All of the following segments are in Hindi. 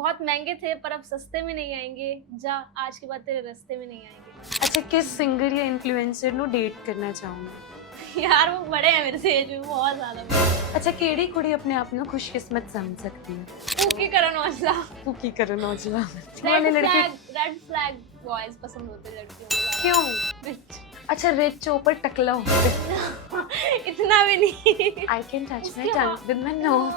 बहुत महंगे थे पर अब सस्ते में नहीं आएंगे, जा आज के बाद तेरे रास्ते में नहीं आएंगे। अच्छा, किस सिंगर या इन्फ्लुएंसर नु डेट करना चाहूंगी? यार वो बड़े हैं मेरे से एज में बहुत ज्यादा। अच्छा, केड़ी कुड़ी अपने आप नु खुशकिस्मत समझ सकती है? ऊकी करण औजला। की करण औजला रेड वाले लड़के फ्लैग बॉयज पसंद होते लड़कियों को। क्यों? Rich। अच्छा, रिच हो पर टकला हो। इतना भी नहीं। आई कैन टच माय उसके टंग विद माय नोज।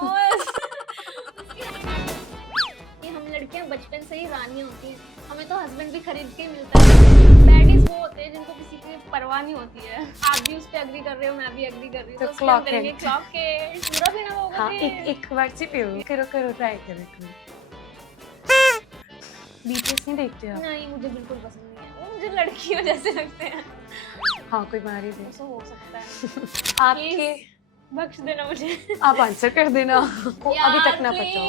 कि हम लड़कियां बचपन से ही रानियां होती हैं, हमें तो हस्बैंड भी खरीद के ही मिलता है। बैडीज वो होते हैं जिनको किसी की परवाह नहीं होती है। आप भी उस पे एग्री कर रहे हो, मैं भी एग्री कर रही हूँ, तो तो उसको हम clock करेंगे it। क्लॉक के पूरा भी ना होगा हाँ, कि एक बार से पियो। करो करो, ट्राई करो करो। बीटीएस नहीं देखते आप? नहीं, मुझे बिल्कुल पसंद नहीं है, वो मुझे लड़कियों जैसे लगते हैं। हाँ, कोई मार ही दे। ऐसा हो सकता है। आपके Please, बख्श देना मुझे। आप आंसर कर देना। को अभी तक ना पता हो।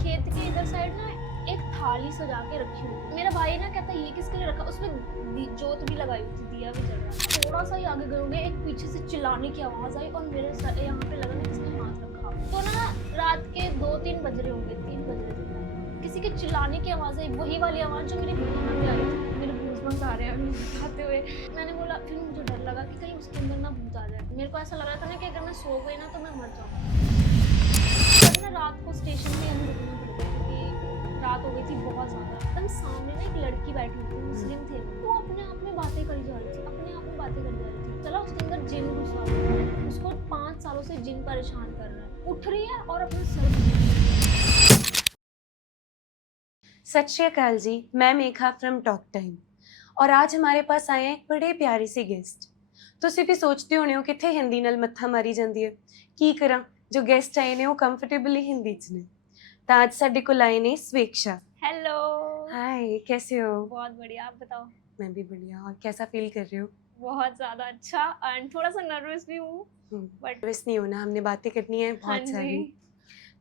खेत के इधर साइड ना एक थाली सजा के रखी हुई। मेरा भाई ना कहता है ये किसके लिए रखा, उसमें जोत भी लगाई हुई थी, दिया भी जल रहा था। थोड़ा सा ही आगे गए एक पीछे से चिल्लाने की आवाज आई और मेरे यहाँ पे लगा ना किसने हाथ रखा। तो ना रात के 2-3 बज रहे होंगे, 3 बज रहे थे, किसी के चिल्लाने की आवाज आई, वही वाली आवाज जो मेरे कान में आई थी। मेरे गूज़बम्स आ रहे हैं बताते हुए। मैंने बोला, फिर मुझे डर लगा कि कहीं उसके अंदर ना भूत आ जाए। मेरे को ऐसा लग रहा था ना कि अगर मैं सो गई ना तो मैं मर जाऊंगी। तब ना रात को स्टेशन पे हमें रुकना पड़ गया क्योंकि रात हो गई थी बहुत ज्यादा। एकदम सामने ना एक लड़की बैठी हुई थी, मुस्लिम थे, वो अपने आप में बातें करी जा रही थी, अपने आप में बातें करी जा रही थी। चला उसके अंदर जिन घुसा हुआ है, उसको 5 सालों से जिन परेशान कर रहा है। उठ रही है और अपना सर सत श्री अकाल जी, मैं मेघा फ्रॉम टॉक टाइम और आज हमारे पास आए हैं एक बड़े प्यारे से गेस्ट। ਤੁਸੀਂ ਵੀ ਸੋਚਦੇ ਹੋਣੇ ਹੋ ਕਿੱਥੇ ਹਿੰਦੀ ਨਾਲ ਮੱਥਾ ਮਾਰੀ ਜਾਂਦੀ ਹੈ। ਕੀ ਕਰਾਂ, ਜੋ ਗੈਸਟ ਆਏ ਨੇ ਉਹ ਕੰਫਰਟੇਬਲੀ ਹਿੰਦੀ ਚ ਨੇ। ਤਾਂ ਅੱਜ ਸਾਡੇ ਕੋਲ ਆਏ ਨੇ ਸਵੇਕਸ਼ਾ। हेलो। हाय, कैसे हो? बहुत बढ़िया, आप बताओ। मैं भी बढ़िया। और कैसा फील कर रहे हो? बहुत ज्यादा अच्छा एंड थोड़ा सा नर्वस भी हूँ बट नर्वस नहीं होना, हमने बातें करनी है हाँ बहुत जी। सारी।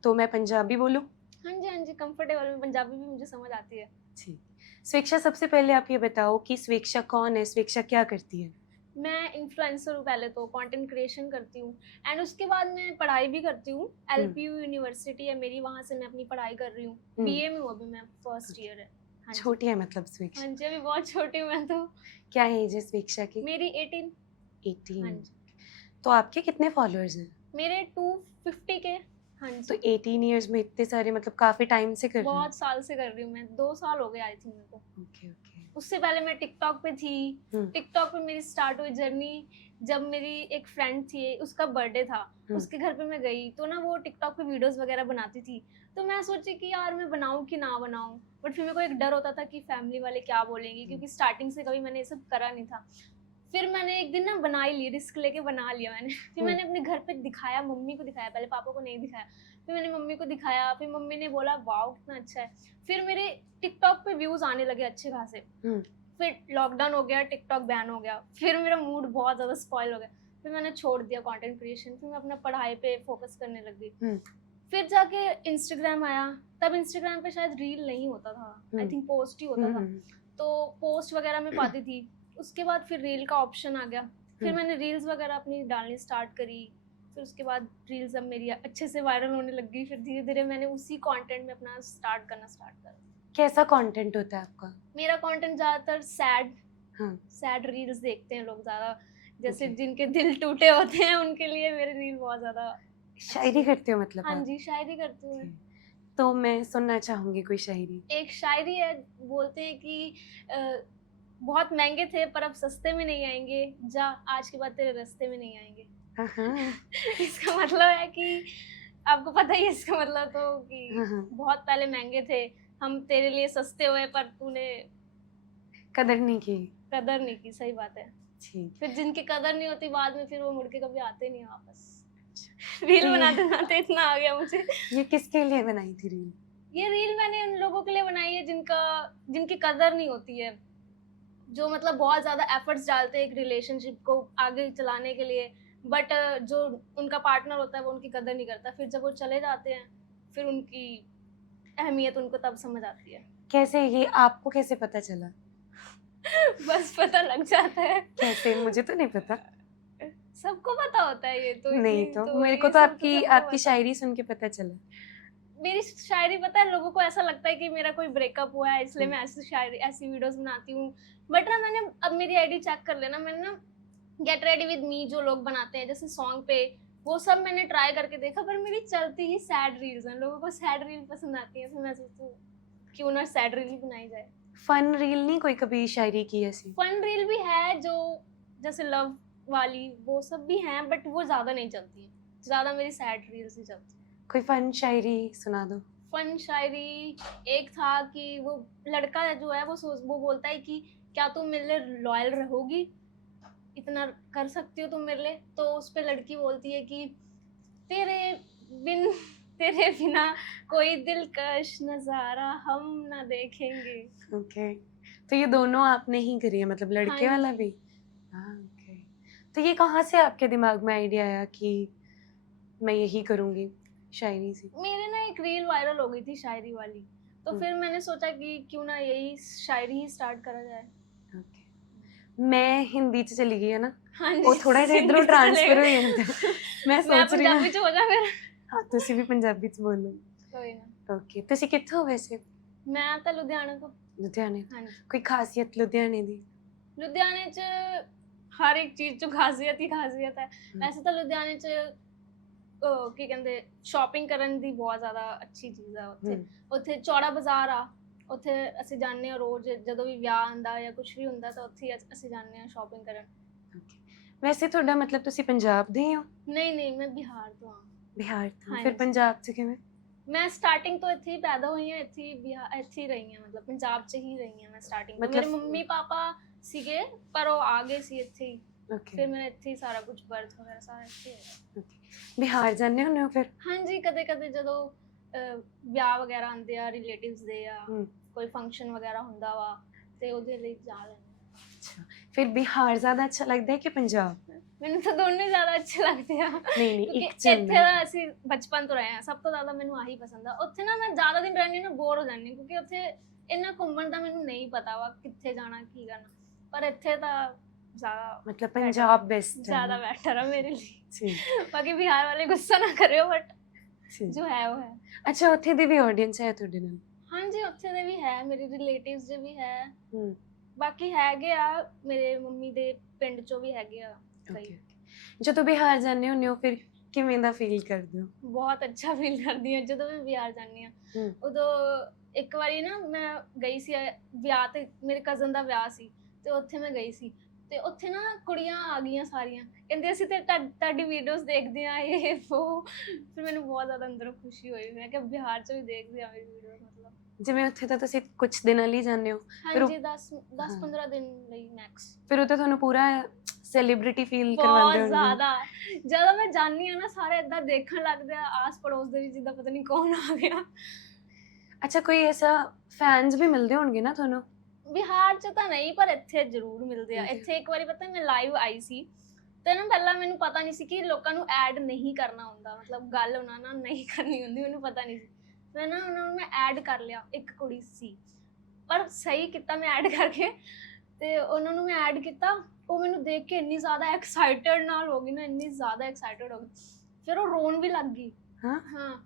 तो मैं पंजाबी बोलूं? हाँ जी कंफर्टेबल में पंजाबी भी मुझे समझ आती है। ठीक। स्वेक्षा, सबसे पहले आप ये बताओ कि स्वेक्षा कौन है, स्वेक्षा क्या करती है? मैं इन्फ्लुएंसर हूँ, पहले तो कंटेंट क्रिएशन करती हूँ एंड उसके बाद मैं पढ़ाई भी करती हूँ। एलपीयू यूनिवर्सिटी है मेरी, वहाँ से मैं अपनी पढ़ाई कर रही हूँ। बीए में हूँ अभी मैं, फर्स्ट ईयर है। हाँ जी। छोटी है मतलब स्वेक्षा? हाँ जी, अभी बहुत छोटी हूँ मैं तो। क्या एज है स्वेक्षा की? मेरी 18। 18। हाँ जी। तो आपके कितने फॉलोअर्स हैं? मेरे 250 के। हाँ तो जी। 18 इयर्स में इतने सारे, मतलब काफी टाइम से कर रहे बहुत साल से कर रही हूँ मैं, 2 साल हो गए आई थिंक मेरे को। Okay okay. उससे पहले मैं टिकटॉक पे थी। टिकटॉक पे मेरी स्टार्ट हुई जर्नी जब मेरी एक फ्रेंड थी, उसका बर्थडे था, उसके घर पे मैं गई तो ना वो टिकटॉक पे वीडियोस वगैरह बनाती थी। तो मैं सोची कि यार मैं बनाऊं कि ना बनाऊं, बट फिर मेरे को एक डर होता था कि फैमिली वाले क्या बोलेंगे, क्योंकि स्टार्टिंग से कभी मैंने ये सब करा नहीं था। फिर मैंने एक दिन ना बना ही ली, रिस्क लेके बना लिया मैंने। फिर मैंने अपने घर पे दिखाया, मम्मी को दिखाया, पहले पापा को नहीं दिखाया। फिर मैंने मम्मी को दिखाया, फिर मम्मी ने बोला वाओ कितना अच्छा है। फिर मेरे टिकटॉक पे व्यूज आने लगे अच्छे खासे। फिर लॉकडाउन हो गया, टिकटॉक बैन हो गया, फिर मेरा मूड बहुत ज़्यादा स्पॉइल हो गया। फिर मैंने छोड़ दिया कंटेंट क्रिएशन, फिर मैं अपना पढ़ाई पे फोकस करने लगी। फिर जाके इंस्टाग्राम आया, तब इंस्टाग्राम पे शायद रील नहीं होता था, आई थिंक पोस्ट ही होता था। तो पोस्ट वगैरह में पाती थी, उसके बाद फिर रील का ऑप्शन आ गया। फिर मैंने रील्स वगैरह अपनी डालनी स्टार्ट करी। फिर उसके बाद रील्स अब मेरी अच्छे से वायरल होने लग गई। फिर धीरे धीरे मैंने उसी कंटेंट में अपना स्टार्ट करा। कैसा कंटेंट होता है आपका? मेरा कंटेंट ज्यादातर सैड रील्स देखते हैं लोग ज्यादा, जैसे जिनके दिल टूटे होते हैं उनके लिए मेरे रील बहुत ज्यादा। शायरी करते हो मतलब? हाँ जी, शायरी करती हूँ। तो मैं सुनना चाहूंगी कोई शायरी। एक शायरी है, बोलते हैं कि बहुत महंगे थे पर अब सस्ते में नहीं आएंगे, जा आज के बाद तेरे रास्ते में नहीं आएंगे। इसका मतलब है कि आपको पता ही है इसका मतलब, तो कि बहुत पहले महंगे थे, हम तेरे लिए सस्ते हुए पर तूने कदर नहीं की। सही बात है। फिर जिनकी कदर नहीं होती बाद में, फिर वो मुड़ के कभी आते नहीं वापस। रील बनाते बनाते इतना आ गया मुझे। ये किसके लिए बनाई थी रील? ये रील मैंने उन लोगों के लिए बनाई है जिनकी कदर नहीं होती है, जो मतलब बहुत ज्यादा एफर्ट्स डालते हैं एक रिलेशनशिप को आगे चलाने के लिए, बट जो उनका पार्टनर होता है वो उनकी कदर नहीं करता। फिर जब वो चले जाते हैं फिर उनकी अहमियत उनको तब समझ आती है। कैसे, ये आपको कैसे पता चला? बस पता लग जाता है। कैसे? मुझे तो नहीं पता। सबको पता होता है ये तो। नहीं तो मेरे को तो आपकी शायरी सुन के पता चला। मेरी शायरी पता है लोगों को ऐसा लगता है कि मेरा कोई ब्रेकअप हुआ है इसलिए मैं ऐसी शायरी ऐसी वीडियोस बनाती हूँ, बट ना मैंने अब मेरी आईडी चेक कर लेना, मैंने ना गेट रेडी विद मी जो लोग बनाते हैं जैसे सॉन्ग पे, वो सब मैंने ट्राई करके देखा, पर मेरी चलती ही सैड रील्स हैं, लोगों को सैड रील पसंद आती है, तो मैं सोचती हूँ क्यों ना सैड रील बनाई जाए। फन रील नहीं कोई कभी शायरी की ऐसी? फन रील भी है जो जैसे लव वाली, वो सब भी हैं, बट वो ज्यादा नहीं चलती है, ज्यादा मेरी सैड रील्स ही चलती है। कोई फन शायरी सुना दो। फन शायरी एक था कि वो लड़का जो है वो बोलता है कि क्या तुम मेरे लिए लॉयल रहोगी, इतना कर सकती हो तुम मेरे लिए, तो उस पे लड़की बोलती है कि तेरे बिना कोई दिलकश नजारा हम ना देखेंगे। ओके, तो ये दोनों आपने ही करी है, मतलब लड़के हाँ वाला जी। भी? हाँ, ओके। तो ये कहाँ से आपके दिमाग में आइडिया आया कि मैं यही करूँगी शायरी से? मेरे ना एक रील वायरल हो गई थी शायरी वाली, तो फिर मैंने सोचा कि क्यों ना यही शायरी ही स्टार्ट करा जाए। ओके, मैं हिंदी च चली गई है ना, हाँ जी, ਉਹ ਥੋੜਾ ਜਿਹਾ हिंदी ਇਧਰੋਂ से ਟ੍ਰਾਂਸਫਰ ਹੋ चलेगा। ਜਾਂਦਾ। ਮੈਂ ਸੋਚ ਰਹੀ पंजाबी ਹਾਂ च हो जा फिर। ਹਾਂ ਤੁਸੀਂ ਵੀ ਪੰਜਾਬੀ ਚ ਬੋਲੋ। कोई ना, ਓਕੇ, ਤੁਸੀਂ ਕਿੱਥੋਂ ਵੈਸੇ? मैं तो लुधियाना तो। ਲੁਧਿਆਣੇ। हाँ जी, ਕੋਈ ਖਾਸੀਅਤ ਲੁਧਿਆਣੇ ਦੀ? लुधियाने च हर एक चीज च खासियत ही खासियत है। वैसे तो लुधियाने च ਕੀ ਕਹਿੰਦੇ ਸ਼ਾਪਿੰਗ ਕਰਨ ਦੀ ਬਹੁਤ ਜ਼ਿਆਦਾ ਅੱਛੀ ਚੀਜ਼ ਆ ਉੱਥੇ। ਉੱਥੇ ਚੌੜਾ ਬਾਜ਼ਾਰ ਆ, ਉੱਥੇ ਅਸੀਂ ਜਾਂਦੇ ਹਾਂ ਰੋਜ਼, ਜਦੋਂ ਵੀ ਵਿਆਹ ਆਉਂਦਾ ਜਾਂ ਕੁਝ ਵੀ ਹੁੰਦਾ ਤਾਂ ਉੱਥੇ ਅਸੀਂ ਜਾਂਦੇ ਹਾਂ ਸ਼ਾਪਿੰਗ ਕਰਨ। ਵੈਸੇ ਤੁਹਾਡਾ ਮਤਲਬ ਤੁਸੀਂ ਪੰਜਾਬ ਦੇ ਹੋ? ਨਹੀਂ ਨਹੀਂ, ਮੈਂ ਬਿਹਾਰ ਤੋਂ ਹਾਂ। ਬਿਹਾਰ ਤੋਂ? ਫਿਰ ਹਾਂਜੀ। ਪੰਜਾਬ ਚ ਕਿਵੇਂ? ਮੈਂ ਸਟਾਰਟਿੰਗ ਤੋਂ ਇੱਥੇ ਹੀ ਪੈਦਾ ਹੋਈ ਹਾਂ, ਇੱਥੇ ਹੀ ਇੱਥੇ ਹੀ ਰਹੀ ਹਾਂ, ਮਤਲਬ ਪੰਜਾਬ 'ਚ ਹੀ ਰਹੀ ਹਾਂ ਮੈਂ ਸਟਾਰਟਿੰਗ ਤੋਂ। ਮੇਰੇ ਮੰਮੀ ਪਾਪਾ ਸੀਗੇ ਪਰ ਉਹ ਆ ਗਏ ਸੀ ਇੱਥੇ ਹੀ, ਓਕੇ। ਫਿਰ ਮੇਰਾ ਇੱਥੇ ਹੀ ਸਾਰਾ ਕੁਝ ਬਰਥ ਵਗੈਰਾ ਸਾਰਾ ਇੱਥੇ ਹੈ। ਬਿਹਾਰ ਜਾਂਦੇ ਹੁੰਦੇ ਹੋ ਫਿਰ? ਹਾਂਜੀ, ਕਦੇ ਕਦੇ ਜਦੋਂ ਵਿਆਹ ਵਗੈਰਾ ਆਉਂਦੇ ਆ ਰਿਲੇਟਿਵਸ ਦੇ ਆ ਕੋਈ ਫੰਕਸ਼ਨ ਵਗੈਰਾ ਹੁੰਦਾ ਵਾ ਤੇ ਉਹਦੇ ਲਈ ਜਾ ਲੈਂਦੇ। ਅੱਛਾ, ਫਿਰ ਬਿਹਾਰ ਜ਼ਿਆਦਾ ਅੱਛਾ ਲੱਗਦਾ ਹੈ ਕਿ ਪੰਜਾਬ? ਮੈਨੂੰ ਤਾਂ ਦੋਨੇ ਜ਼ਿਆਦਾ ਅੱਛੇ ਲੱਗਦੇ ਆ। ਨਹੀਂ ਨਹੀਂ, ਇੱਕ ਇੱਥੇ ਦਾ ਅਸੀਂ ਬਚਪਨ ਤੋਂ ਰਹੇ ਆ, ਸਭ ਤੋਂ ਜ਼ਿਆਦਾ ਮੈਨੂੰ ਆਹੀ ਪਸੰਦ ਆ। ਉੱਥੇ ਨਾ ਮੈਂ ਜ਼ਿਆਦਾ ਦਿਨ ਰਹਿੰਦੀ ਨਾ ਬੋਰ ਹੋ ਜਾਂਦੀ, ਕਿਉਂਕਿ ਉੱਥੇ ਇੰਨਾ ਘੁੰਮਣ ਦਾ ਮੈਨੂੰ ਨਹੀਂ ਪਤਾ ਵਾ ਕਿੱਥੇ ਜਾਣਾ ਕੀ ਕਰਨਾ, ਪਰ ਇੱਥੇ ਤਾਂ ਜ਼ਿਆਦਾ मतलब पंजाब बेस्ट ਜ਼ਿਆਦਾ ਬੈਟਰ ਆ ਮੇਰੇ ਲਈ। जी ਬਾਕੀ ਬਿਹਾਰ ਵਾਲੇ ਗੁੱਸਾ ਨਾ ਕਰਿਓ, ਬਟ जी। ਜੋ ਹੈ ਉਹ ਹੈ। ਅੱਛਾ, ਉੱਥੇ ਦੀ ਵੀ ਆਡੀਅנס ਹੈ ਤੁਹਾਡੇ ਨਾਲ? ਹਾਂਜੀ, ਉੱਥੇ ਦੇ ਵੀ ਹੈ, ਮੇਰੇ ਰਿਲੇਟਿਵਸ ਦੇ ਵੀ ਹੈ, ਬਾਕੀ ਹੈਗੇ ਆ ਮੇਰੇ ਮੰਮੀ ਦੇ ਪਿੰਡ ਚੋਂ ਵੀ ਹੈਗੇ ਆ ਕਈ। ਜਦੋਂ ਬਿਹਾਰ ਜਾਂਦੇ ਹੁੰਦੇ ਹੋ ਫਿਰ ਕਿਵੇਂ ਦਾ ਫੀਲ ਕਰਦੇ ਹੋ? ਬਹੁਤ ਅੱਛਾ ਫੀਲ ਕਰਦੀ ਹਾਂ ਜਦੋਂ ਮੈਂ ਬਿਹਾਰ ਜਾਂਦੀ ਹਾਂ। ਉਦੋਂ ਇੱਕ ਵਾਰੀ ਨਾ ਮੈਂ ਗਈ ਸੀ ਵਿਆਹ ਤੇ, ਮੇਰੇ ਕਜ਼ਨ ਦਾ ਵਿਆਹ ਸੀ ਤੇ ਉੱਥੇ ਮੈਂ ਗਈ ਸੀ, ਤੇ ਉੱਥੇ ਨਾ ਕੁੜੀਆਂ ਆ ਗਈਆਂ ਸਾਰੀਆਂ, ਕਹਿੰਦੇ ਅਸੀਂ ਤੇ ਤੁਹਾਡੀ ਵੀਡੀਓਜ਼ ਦੇਖਦੇ ਆ ਇਹ ਉਹ। ਫਿਰ ਮੈਨੂੰ ਬਹੁਤ ਜ਼ਿਆਦਾ ਅੰਦਰੋਂ ਖੁਸ਼ੀ ਹੋਈ, ਮੈਂ ਕਿਹਾ ਬਿਹਾਰ 'ਚ ਵੀ ਦੇਖਦੇ ਆ ਮੇਰੀ ਵੀਡੀਓਜ਼। ਮਤਲਬ ਜਿਵੇਂ ਉੱਥੇ ਤਾਂ ਤੁਸੀਂ ਕੁਝ ਦਿਨਾਂ ਲਈ ਜਾਂਦੇ ਹੋ? ਹਾਂਜੀ, 10-15 ਦਿਨ ਲਈ ਮੈਕਸ। ਫਿਰ ਉਹ ਤਾਂ ਤੁਹਾਨੂੰ ਪੂਰਾ ਸੈਲੀਬ੍ਰਿਟੀ ਫੀਲ ਕਰਵਾਉਂਦੇ ਬਹੁਤ ਹੋਣਗੇ? ਜ਼ਿਆਦਾ, ਜਦੋਂ ਮੈਂ ਜਾਂਦੀ ਆ ਨਾ ਸਾਰੇ ਏਦਾਂ ਦੇਖਣ ਲੱਗਦੇ ਆ ਆਸ ਪੜੋਸ ਦੇ ਵੀ, ਜਿੱਦਾਂ ਪਤਾ ਨਹੀਂ ਕੌਣ ਆ ਗਿਆ। ਅੱਛਾ, ਕੋਈ ਐਸਾ ਫੈਨਸ ਵੀ ਮਿਲਦੇ ਹੋਣਗੇ ਨਾ ਤੁਹਾਨੂੰ? ਬਿਹਾਰ 'ਚ ਤਾਂ ਨਹੀਂ, ਪਰ ਇੱਥੇ ਜ਼ਰੂਰ ਮਿਲਦੇ ਆ। ਇੱਥੇ ਇੱਕ ਵਾਰੀ ਪਤਾ ਮੈਂ ਲਾਈਵ ਆਈ ਸੀ ਤੇ ਨਾ ਪਹਿਲਾਂ ਮੈਨੂੰ ਪਤਾ ਨਹੀਂ ਸੀ ਕਿ ਲੋਕਾਂ ਨੂੰ ਐਡ ਨਹੀਂ ਕਰਨਾ ਹੁੰਦਾ, ਮਤਲਬ ਗੱਲ ਉਹਨਾਂ ਨਾਲ ਨਹੀਂ ਕਰਨੀ ਹੁੰਦੀ, ਮੈਨੂੰ ਪਤਾ ਨਹੀਂ ਸੀ। ਫਿਰ ਨਾ ਉਹਨਾਂ ਨੂੰ ਮੈਂ ਐਡ ਕਰ ਲਿਆ, ਇੱਕ ਕੁੜੀ ਸੀ ਪਰ ਸਹੀ ਕੀਤਾ ਮੈਂ ਐਡ ਕਰਕੇ, ਤੇ ਉਹਨਾਂ ਨੂੰ ਮੈਂ ਐਡ ਕੀਤਾ। ਉਹ ਮੈਨੂੰ ਦੇਖ ਕੇ ਇੰਨੀ ਜ਼ਿਆਦਾ ਐਕਸਾਈਟਡ ਨਾਲ ਹੋ ਗਈ ਨਾ, ਇੰਨੀ ਜ਼ਿਆਦਾ ਐਕਸਾਈਟਡ ਹੋ ਗਈ, ਫਿਰ ਉਹ ਰੋਣ ਵੀ ਲੱਗ ਗਈ। ਹਾਂ,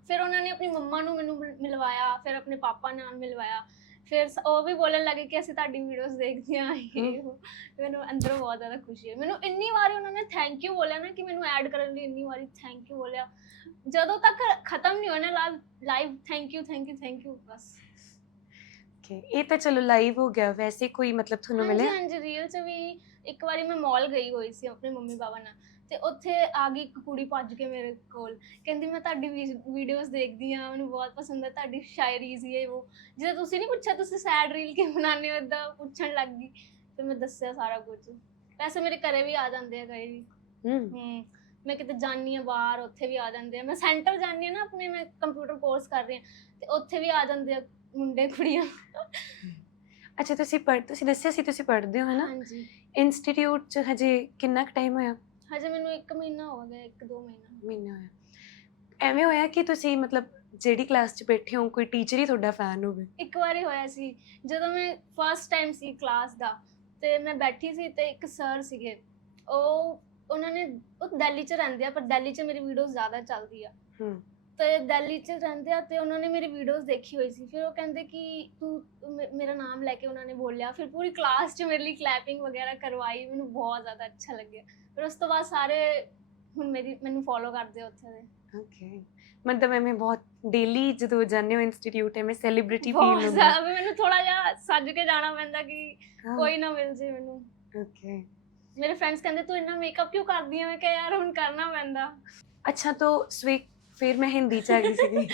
ਫਿਰ ਉਹਨਾਂ ਨੇ ਆਪਣੀ ਮੰਮਾ ਨੂੰ ਮੈਨੂੰ ਮਿਲਵਾਇਆ, ਫਿਰ ਆਪਣੇ ਪਾਪਾ ਨਾਲ ਮਿਲਵਾਇਆ, ਫਿਰ ਉਹ ਵੀ ਬੋਲਣ ਲੱਗੇ ਕਿ ਅਸੀਂ ਤੁਹਾਡੀ ਵੀਡੀਓਜ਼ ਦੇਖਦੇ ਹਾਂ। ਮੈਨੂੰ ਅੰਦਰੋਂ ਬਹੁਤ ਜ਼ਿਆਦਾ ਖੁਸ਼ੀ ਹੈ। ਮੈਨੂੰ ਇੰਨੀ ਵਾਰੀ ਉਹਨਾਂ ਨੇ ਥੈਂਕ ਯੂ ਬੋਲਿਆ ਨਾ, ਕਿ ਮੈਨੂੰ ਐਡ ਕਰਨ ਲਈ ਇੰਨੀ ਵਾਰੀ ਥੈਂਕ ਯੂ ਬੋਲਿਆ, ਜਦੋਂ ਤੱਕ ਖਤਮ ਨਹੀਂ ਹੋਣਾ ਲਾਈਵ ਥੈਂਕ ਯੂ ਬਸ। ਇਹ ਤਾਂ ਚਲੋ ਲਾਈਵ ਹੋ ਗਿਆ, ਵੈਸੇ ਕੋਈ ਮਤਲਬ ਤੁਹਾਨੂੰ ਮਿਲਿਆ? ਹਾਂਜੀ, ਰੀਲ 'ਚ ਵੀ ਇੱਕ ਵਾਰੀ ਮੈਂ ਮਾਲ ਗਈ ਹੋਈ ਸੀ ਆਪਣੇ ਮੰਮੀ ਪਾਪਾ ਨਾਲ, ਤੇ ਉੱਥੇ ਆ ਗਈ ਇੱਕ ਕੁੜੀ ਭੱਜ ਕੇ ਮੇਰੇ ਕੋਲ, ਕਹਿੰਦੀ ਮੈਂ ਤੁਹਾਡੀ ਵੀਡੀਓਜ਼ ਦੇਖਦੀ ਹਾਂ, ਮੈਨੂੰ ਬਹੁਤ ਪਸੰਦ ਹੈ ਤੁਹਾਡੀ ਸ਼ਾਇਰੀ ਸੀ ਇਹ ਉਹ। ਜਦੋਂ ਤੁਸੀਂ ਨਹੀਂ ਪੁੱਛਿਆ ਤੁਸੀਂ ਸੈਡ ਰੀਲ ਕਿਉਂ ਬਣਾਉਂਦੇ ਹੋ, ਏਦਾਂ ਪੁੱਛਣ ਲੱਗ ਗਈ, ਫਿਰ ਮੈਂ ਦੱਸਿਆ ਸਾਰਾ ਕੁਝ। ਵੈਸੇ ਮੇਰੇ ਘਰੇ ਵੀ ਆ ਜਾਂਦੇ ਆ ਕਈ ਵੀ। ਮੈਂ ਕਿਤੇ ਜਾਂਦੀ ਹਾਂ ਬਾਹਰ, ਉੱਥੇ ਵੀ ਆ ਜਾਂਦੇ ਆ। ਮੈਂ ਸੈਂਟਰ ਜਾਂਦੀ ਹਾਂ ਨਾ ਆਪਣੇ, ਮੈਂ ਕੰਪਿਊਟਰ ਕੋਰਸ ਕਰ ਰਹੀ ਹਾਂ, ਤੇ ਉੱਥੇ ਵੀ ਆ ਜਾਂਦੇ ਆ ਮੁੰਡੇ ਕੁੜੀਆਂ। ਅੱਛਾ, ਤੁਸੀਂ ਦੱਸਿਆ ਸੀ ਤੁਸੀਂ ਪੜ੍ਹਦੇ ਹੋ ਹੈ ਨਾ? ਹਾਂਜੀ। ਇੰਸਟੀਟਿਊਟ 'ਚ ਹਜੇ ਕਿੰਨਾ ਕੁ ਟਾਈਮ ਹੋਇਆ? ਹਜੇ ਮੈਨੂੰ 1 ਮਹੀਨਾ ਹੋ ਗਿਆ, 1-2 ਮਹੀਨਾ ਹੋਇਆ। ਐਵੇਂ ਹੋਇਆ ਕਿ ਤੁਸੀਂ ਮਤਲਬ ਜਿਹੜੀ ਕਲਾਸ 'ਚ ਬੈਠੇ ਹੋ ਕੋਈ ਟੀਚਰ ਹੀ ਤੁਹਾਡਾ ਫੈਨ ਹੋਵੇ? ਇੱਕ ਵਾਰੀ ਹੋਇਆ ਸੀ ਜਦੋਂ ਮੈਂ ਫਸਟ ਟਾਈਮ ਸੀ ਕਲਾਸ ਦਾ, ਤੇ ਮੈਂ ਬੈਠੀ ਸੀ ਤੇ ਇੱਕ ਸਰ ਸੀਗੇ, ਉਹ ਦਿੱਲੀ 'ਚ ਰਹਿੰਦੇ ਆ, ਪਰ ਦਿੱਲੀ 'ਚ ਮੇਰੀ ਵੀਡੀਓਜ਼ ਜ਼ਿਆਦਾ ਚੱਲਦੀ ਆ, ਤੇ ਦਿੱਲੀ 'ਚ ਰਹਿੰਦੇ ਆ ਤੇ ਉਹਨਾਂ ਨੇ ਮੇਰੀ ਵੀਡੀਓਜ਼ ਦੇਖੀ ਹੋਈ ਸੀ। ਫਿਰ ਉਹ ਕਹਿੰਦੇ ਕਿ ਤੂੰ ਮੇਰਾ ਨਾਮ ਲੈ ਕੇ ਉਹਨਾਂ ਨੇ ਬੋਲਿਆ, ਫਿਰ ਪੂਰੀ ਕਲਾਸ 'ਚ ਮੇਰੇ ਲਈ ਕਲੈਪਿੰਗ ਵਗੈਰਾ ਕਰਵਾਈ, ਮੈਨੂੰ ਬਹੁਤ ਜ਼ਿਆਦਾ ਅੱਛਾ ਲੱਗਿਆ। ਫਿਰ ਉਸ ਤੋਂ ਬਾਅਦ ਸਾਰੇ ਹੁਣ ਮੈਨੂੰ ਫੋਲੋ ਕਰਦੇ ਆ ਉੱਥੇ ਦੇ। ਓਕੇ, ਮਤਲਬ ਐਵੇਂ ਬਹੁਤ ਡੇਲੀ ਜਦੋਂ ਜਾਂਦੇ ਹੋ ਇੰਸਟੀਟਿਊਟ ਐਵੇਂ ਸੈਲੀਬ੍ਰਿਟੀ ਫੀਲ ਬਹੁਤ ਹੁੰਦਾ? ਜ਼ਿਆਦਾ ਵੀ ਮੈਨੂੰ ਥੋੜਾ ਜਿਹਾ ਸੱਜ ਕੇ ਜਾਣਾ ਪੈਂਦਾ ਕਿ ਕੋਈ ਨਾ ਮਿਲ ਜੇ ਮੈਨੂੰ। ਓਕੇ, ਮੇਰੇ ਫਰੈਂड्स ਕਹਿੰਦੇ ਤੂੰ ਇੰਨਾ ਮੇਕਅਪ ਕਿਉਂ ਕਰਦੀ ਹੈ? ਮੈਂ ਕਿਹਾ ਯਾਰ ਹੁਣ ਕਰਨਾ ਪੈਂਦਾ। ਅੱਛਾ ਤਾਂ ਸਵੀਕ ਫਿਰ ਮੈਂ ਹਿੰਦੀ ਚ ਆ ਗਈ ਸੀਗੀ।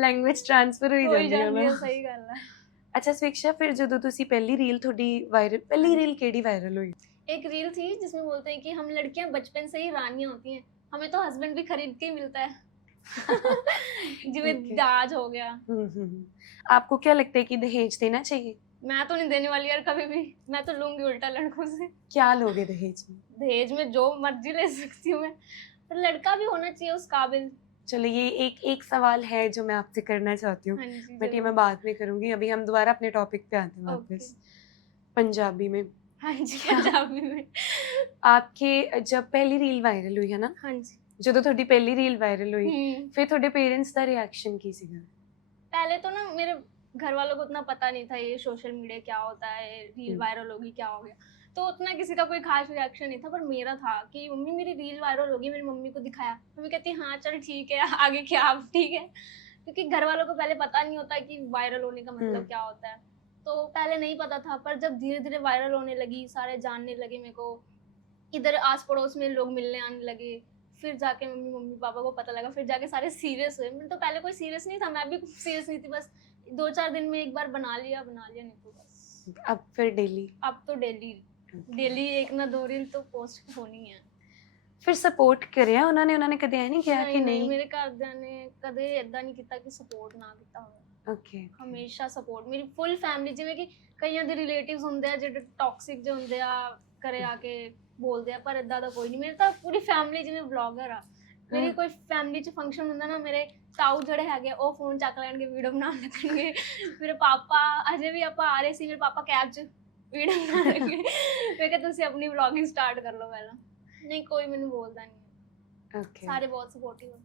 ਲੈਂਗੁਏਜ ਟ੍ਰਾਂਸਫਰ ਹੋਈ ਜਾਂਦੀ ਹੈ ਨਾ। ਸਹੀ ਗੱਲ ਹੈ। ਅੱਛਾ ਸਵੀਕਸ਼ਾ, ਫਿਰ ਜਦੋਂ ਤੁਸੀਂ ਪਹਿਲੀ ਰੀਲ ਤੁਹਾਡੀ ਵਾਇਰਲ, ਪਹਿਲੀ ਰੀਲ ਕਿਹੜੀ वायरल हुई? एक रील थी जिसमें बोलते हैं कि हम लड़कियां बचपन से ही रानियां होती हैं, हमें तो हस्बैंड भी खरीद के ही मिलता है। जिਵੇਂ Okay. दाज हो गया। आपको क्या लगता है कि दहेज देना चाहिए? मैं तो नहीं देने वाली यार कभी भी, मैं तो लूंगी उल्टा लड़कों से। क्या लोगे दहेज में? दहेज में जो मर्जी ले सकती हूँ मैं, पर लड़का भी होना चाहिए उस काबिल। चलो ये एक सवाल है जो मैं आपसे करना चाहती हूँ, हाँ जी, बट ये जरूर। मैं बाद में करूंगी। अभी हम दोबारा अपने टॉपिक पे आते हैं वापस। पंजाबी में हाँ जी, पंजाबी में। आपके जब पहली रील वायरल हुई है ना, हाँ जी। ਜਦੋਂ ਤੁਹਾਡੀ ਪਹਿਲੀ ਰੀਲ ਵਾਇਰਲ ਹੋਈ ਫਿਰ ਤੁਹਾਡੇ ਪੇਰੈਂਟਸ ਦਾ ਰਿਐਕਸ਼ਨ ਕੀ ਸੀਗਾ? पहले तो ना मेरे घर वालों को उतना पता नहीं था ये सोशल मीडिया क्या होता है, रील वायरल होगी क्या हो गया, तो उतना किसी का कोई खास रिएक्शन नहीं था। पर मेरा था कि मम्मी मेरी रील वायरल होगी, मेरी मम्मी को दिखाया, मम्मी कहती हाँ चल ठीक है आगे क्या अब ठीक है, क्योंकि घर वालों को पहले पता नहीं होता कि वायरल होने का मतलब क्या होता है। तो पहले नहीं पता था, पर जब धीरे धीरे वायरल होने लगी, सारे जानने लगे मेरे को, इधर आस पड़ोस में लोग मिलने आने लगे, फिर जाके मम्मी पापा को पता लगा, फिर जाके सारे सीरियस हुए। मैं तो पहले कोई सीरियस नहीं था, मैं भी सीरियस नहीं थी, बस 2-4 दिन में एक बार बना लिया नहीं तो बस। अब फिर डेली? अब तो डेली एक ना 2 रील तो पोस्ट होनी है। ਫਿਰ ਸਪੋਰਟ ਕਰਿਆ ਉਹਨਾਂ ਨੇ ਕਦੇ ਐ ਨਹੀਂ ਕਿਹਾ ਕਿ ਨਹੀਂ? ਮੇਰੇ ਘਰਦਿਆਂ ਨੇ ਕਦੇ ਇਦਾਂ ਨਹੀਂ ਕੀਤਾ ਕਿ ਸਪੋਰਟ ਨਾ ਕੀਤਾ ਹੋਵੇ। ਓਕੇ, ਹਮੇਸ਼ਾ ਸਪੋਰਟ, ਮੇਰੀ ਫੁੱਲ ਫੈਮਿਲੀ, ਜਿਵੇਂ ਕਿ ਕਈਆਂ ਦੇ ਰਿਲੇਟਿਵਸ ਹੁੰਦੇ ਆ ਜਿਹੜੇ ਟੌਕਸਿਕ ਜਿਹੇ ਹੁੰਦੇ ਆ, ਘਰੇ ਆ ਕੇ ਬੋਲਦੇ ਆ, ਪਰ ਇਦਾਂ ਦਾ ਕੋਈ ਨਹੀਂ। ਮੇਰੇ ਤਾਂ ਪੂਰੀ ਫੈਮਿਲੀ ਜਿਵੇਂ ਵਲੌਗਰ ਆ। ਮੇਰੀ ਕੋਈ ਫੈਮਿਲੀ 'ਚ ਫੰਕਸ਼ਨ ਹੁੰਦਾ ਨਾ, ਮੇਰੇ ਤਾਊ ਜਿਹੜੇ ਹੈਗੇ ਉਹ ਫੋਨ ਚੱਕ ਲੈਣਗੇ, ਵੀਡੀਓ ਬਣਾਉਣ ਲੱਗਣਗੇ। ਮੇਰੇ ਪਾਪਾ, ਅਜੇ ਵੀ ਆਪਾਂ ਆ ਰਹੇ ਸੀ, ਮੇਰੇ ਪਾਪਾ ਕੈਬ 'ਚ ਵੀਡੀਓ ਬਣਾ ਰਹੇ। ਮੈਂ ਕਿਹਾ ਤੁਸੀਂ ਆਪਣੀ ਵਲੌਗਿੰਗ ਸਟਾਰਟ ਕਰ ਲਓ ਪਹਿਲਾਂ। ਨਹੀਂ ਕੋਈ ਮੈਨੂੰ ਬੋਲਦਾ ਨਹੀਂ। ਓਕੇ, ਸਾਰੇ ਬਹੁਤ ਸਪੋਰਟਿਵ ਆ।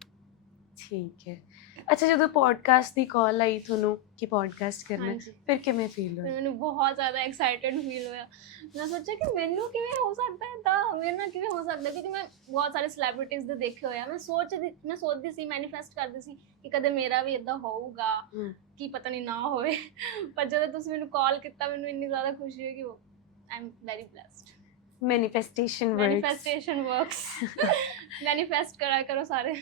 ਠੀਕ ਹੈ। ਅੱਛਾ ਜਦੋਂ ਪੋਡਕਾਸਟ ਦੀ ਕਾਲ ਆਈ ਤੁਹਾਨੂੰ ਕਿ ਪੋਡਕਾਸਟ ਕਰਨਾ, ਹਾਂਜੀ। ਫਿਰ ਕਿਵੇਂ ਫੀਲ ਹੋਇਆ? ਮੈਨੂੰ ਬਹੁਤ ਜ਼ਿਆਦਾ ਐਕਸਾਈਟਡ ਫੀਲ ਹੋਇਆ। ਮੈਂ ਸੋਚਿਆ ਕਿ ਮੈਨੂੰ ਕਿਵੇਂ ਹੋ ਸਕਦਾ ਹੈ, ਤਾਂ ਮੇਰੇ ਨਾਲ ਕਿਵੇਂ ਹੋ ਸਕਦਾ, ਕਿਉਂਕਿ ਮੈਂ ਬਹੁਤ ਸਾਰੇ ਸੈਲੀਬ੍ਰਿਟੀਜ਼ ਦੇ ਦੇਖੇ ਹੋਏ ਆ। ਮੈਂ ਸੋਚਦੀ ਸੀ, ਮੈਨੀਫੈਸਟ ਕਰਦੀ ਸੀ ਕਿ ਕਦੇ ਮੇਰਾ ਵੀ ਇਦਾਂ ਹੋਊਗਾ, ਕਿ ਪਤਾ ਨਹੀਂ ਨਾ ਹੋਵੇ। ਪਰ ਜਦੋਂ ਤੁਸੀਂ ਮੈਨੂੰ ਕਾਲ ਕੀਤਾ, ਮੈਨੂੰ ਇੰਨੀ ਜ਼ਿਆਦਾ ਖੁਸ਼ੀ ਹੋਈ ਕਿ I am very blessed. Manifestation works. Manifest करा करो सारे।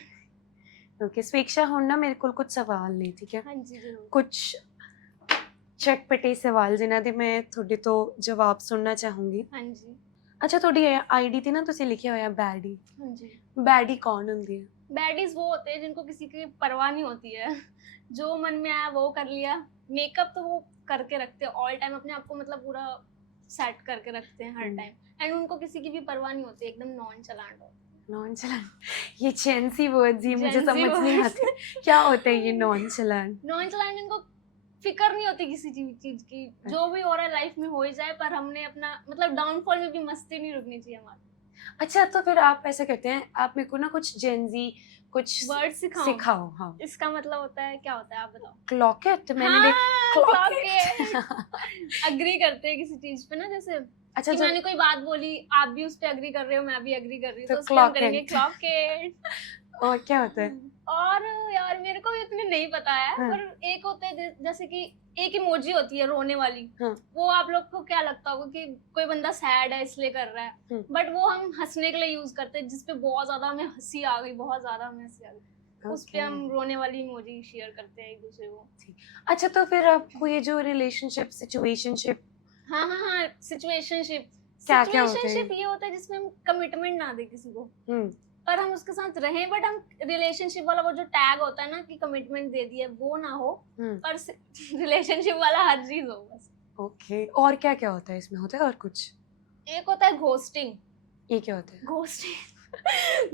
ओके स्वेक्षा, ਹੁਣ ਨਾ ਮੇਰੇ ਕੋਲ ਕੁਝ ਸਵਾਲ ਨੇ, ਠੀਕ ਹੈ? ਹਾਂਜੀ ਜ਼ਰੂਰ। ਕੁਝ ਚਟਪਟੇ ਸਵਾਲ ਜਿਨ੍ਹਾਂ ਦੇ ਮੈਂ ਤੁਹਾਡੇ ਤੋਂ ਜਵਾਬ ਸੁਣਨਾ ਚਾਹੂੰਗੀ। ਹਾਂਜੀ। ਅੱਛਾ ਤੁਹਾਡੀ ਆਈਡੀ ਤੇ ਨਾ ਤੁਸੀਂ ਲਿਖਿਆ ਹੋਇਆ बैडी। ਹਾਂਜੀ। बैडी कौन होती है? बैडीज वो होते हैं जिनको किसी की परवाह नहीं होती है, जो मन में आया वो कर लिया। मेकअप तो वो करके रखते हैं ऑल टाइम, अपने आप को मतलब पूरा सेट करके रखते हैं हर टाइम, एंड उनको किसी की भी परवाह नहीं होती, एकदम नॉनचलांट होते हैं। नॉनचलांट, ये जेंसी वर्ड्स ही मुझे समझ नहीं आते। क्या होता है ये नॉनचलांट? नॉनचलांट इनको फिक्र नहीं होती किसी चीज की, जो भी हो रहा है लाइफ में हो ही जाए, पर हमने अपना मतलब डाउनफॉल में भी मस्ती नहीं रुकनी चाहिए हमारी। अच्छा तो फिर आप ऐसा कहते हैं, आप मेरे को ना कुछ जेंजी कुछ वर्ड सिखाओ। हाँ, इसका मतलब होता है, क्या होता है आप बताओ? क्लॉकेट, मैंने अग्री करते हैं किसी चीज पे ना, जैसे अच्छा कि मैंने कोई बात बोली, आप भी उस पे अग्री कर रहे हो, मैं भी अग्री कर रही हूँ, तो उसको हम करेंगे क्लॉकेट। और क्या होता है? और यार मेरे को भी उतने नहीं पता है, पर एक होते हैं जैसे कि एक इमोजी होती है रोने वाली, वो आप लोग को क्या लगता होगा कि कोई बंदा सैड है इसलिए कर रहा है, बट वो हम हंसने के लिए यूज करते हैं, जिसपे बहुत ज्यादा हमें हंसी आ गई, बहुत ज्यादा हमें हंसी आ गई, उस पे हम रोने वाली इमोजी शेयर करते हैं एक दूसरे को। अच्छा तो फिर आपको ये जो रिलेशनशिप सिचुएशनशिप, हाँ सिचुएशनशिप ये होता है जिसमें हम कमिटमेंट ना दे किसी को, पर हम उसके साथ रहें, बट हम रिलेशनशिप वाला वो जो टैग होता है ना कि कमिटमेंट दे दिए, वो ना हो, पर रिलेशनशिप वाला हर चीज हो बस। ओके, और क्या क्या होता है इसमें? होता है और कुछ? एक होता है घोस्टिंग। ये क्या होता है?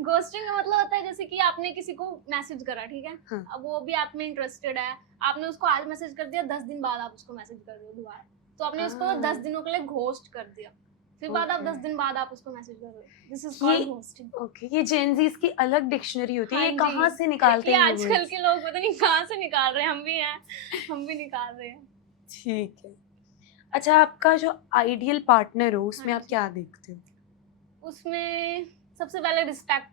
घोस्टिंग का मतलब होता है जैसे कि आपने किसी को मैसेज करा, ठीक है? अब वो भी आप में इंटरेस्टेड है, आपने उसको आज मैसेज कर दिया, 10 दिन बाद आप उसको मैसेज कर रहे हो दोबारा, तो आपने उसको 10 दिनों के लिए घोस्ट कर दिया। फिर बाद आप Okay. 10 दिन बाद आप उसको मैसेज करो, दिस इज ये- कॉल्ड घोस्टिंग। ओके, ये जेनजीज की अलग डिक्शनरी होती है, हाँ ये जी। कहाँ से निकालते ये हैं ये आजकल words? के लोग पता नहीं कहाँ से निकाल रहे हैं, हम भी हैं, हम भी निकाल रहे हैं। ठीक है। अच्छा, आपका जो आइडियल पार्टनर हो उसमें हाँ आप जी। क्या देखते हो? उसमें सबसे पहले रिस्पेक्ट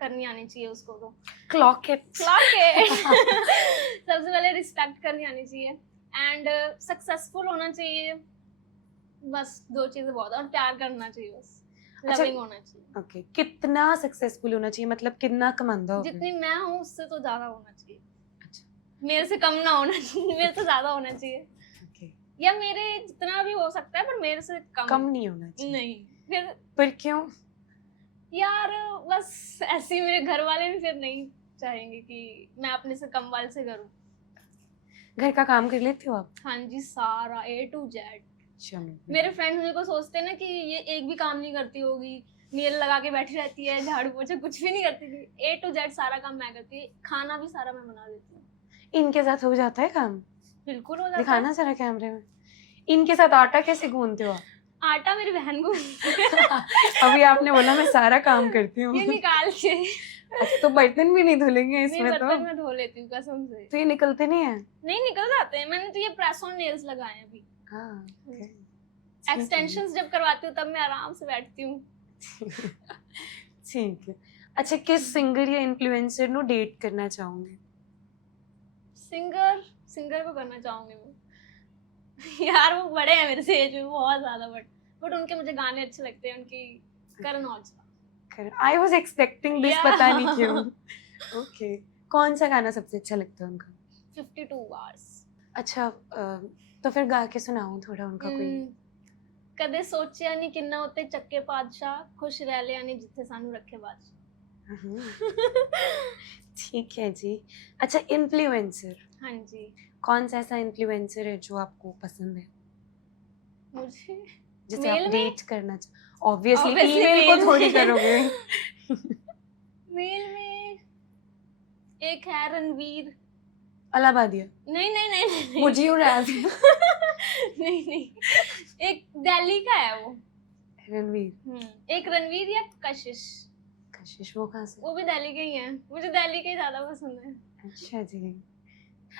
करनी आनी चाहिए उसको, तो क्लॉक इट। क्लॉक है। सबसे पहले रिस्पेक्ट करनी आनी चाहिए एंड सक्सेसफुल होना चाहिए, बस 2 चीजें बहुत, और प्यार करना चाहिए, बस अच्छा, लविंग होना चाहिए। ओके, कितना सक्सेसफुल होना चाहिए, मतलब कितना कमांदा हो? जितनी मैं हूँ उससे तो ज्यादा होना चाहिए, अच्छा, मेरे से कम ना होना चाहिए, मेरे से ज्यादा होना चाहिए, ओके, या मेरे जितना भी हो सकता है पर मेरे से कम कम नहीं होना चाहिए। नहीं। फिर पर क्यों? यार बस ऐसे ही मेरे घर वाले भी फिर नहीं चाहेंगे कि मैं अपने से कम वाले से करूँ। घर का काम कर लेते हो आप? हाँ जी, सारा A to Z। चलो, मेरे फ्रेंड्स मेरे को सोचते हैं ना कि ये एक भी काम नहीं करती होगी, नेल लगा के बैठी रहती है, झाड़ू पोछा कुछ भी नहीं करती थी। A to Z सारा काम मैं करती, खाना भी सारा मैं बना देती हूँ। इनके साथ हो जाता है काम? बिल्कुल हो जाता है। दिखाना जरा कैमरे में। इनके साथ आटा कैसे गूंथते हो आप? आटा मेरी बहन को अभी आपने बोला मैं सारा काम करती हूँ। ये निकाल के। अच्छा, तो बर्तन भी नहीं धुलेंगे नहीं, इसमें? तो बर्तन मैं धो लेती हूँ कसम से। तो ये निकलते नहीं है? नहीं निकल जाते हैं, मैंने तो ये प्रेस ऑन नेल्स लगाए हैं अभी। हाँ, okay. एक्सटेंशंस जब करवाती हूँ तब मैं आराम से बैठती हूँ। ठीक है। अच्छा, किस सिंगर या इन्फ्लुएंसर नो डेट करना चाहोगे? सिंगर को करना चाहूंगी मैं। यार वो बड़े हैं मेरे से एज में बहुत ज्यादा, बट उनके मुझे गाने अच्छे लगते हैं, उनकी Karan Aujla. I was expecting this, Yeah. पता नहीं क्यों। ओके, कौन सा गाना सबसे अच्छा लगता है उनका? 52 आवर्स। अच्छा, तो फिर गा के सुनाओ थोड़ा उनका कोई। कदे सोचिया नहीं किन्ना उत्ते चक्के पातशाह, खुश रह लिया नहीं जिथे सानू रखे बादशाह। ठीक है जी। अच्छा, इन्फ्लुएंसर, हाँ जी, कौन सा ऐसा इन्फ्लुएंसर है जो आपको पसंद है, मुझे जिसे Male आप में? डेट करना ऑब्वियसली Obviously फीमेल को male थोड़ी में। करोगे। मेल में एक है रणवीर। अलाहाबादिया? नहीं नहीं नहीं नहीं मुझे और नहीं नहीं, एक दिल्ली का है वो। रणवीर। एक रणवीर या कशिश, कशिश, वो कहाँ से? वो भी दिल्ली के ही हैं, मुझे दिल्ली के ही ज्यादा पसंद है। अच्छा जी।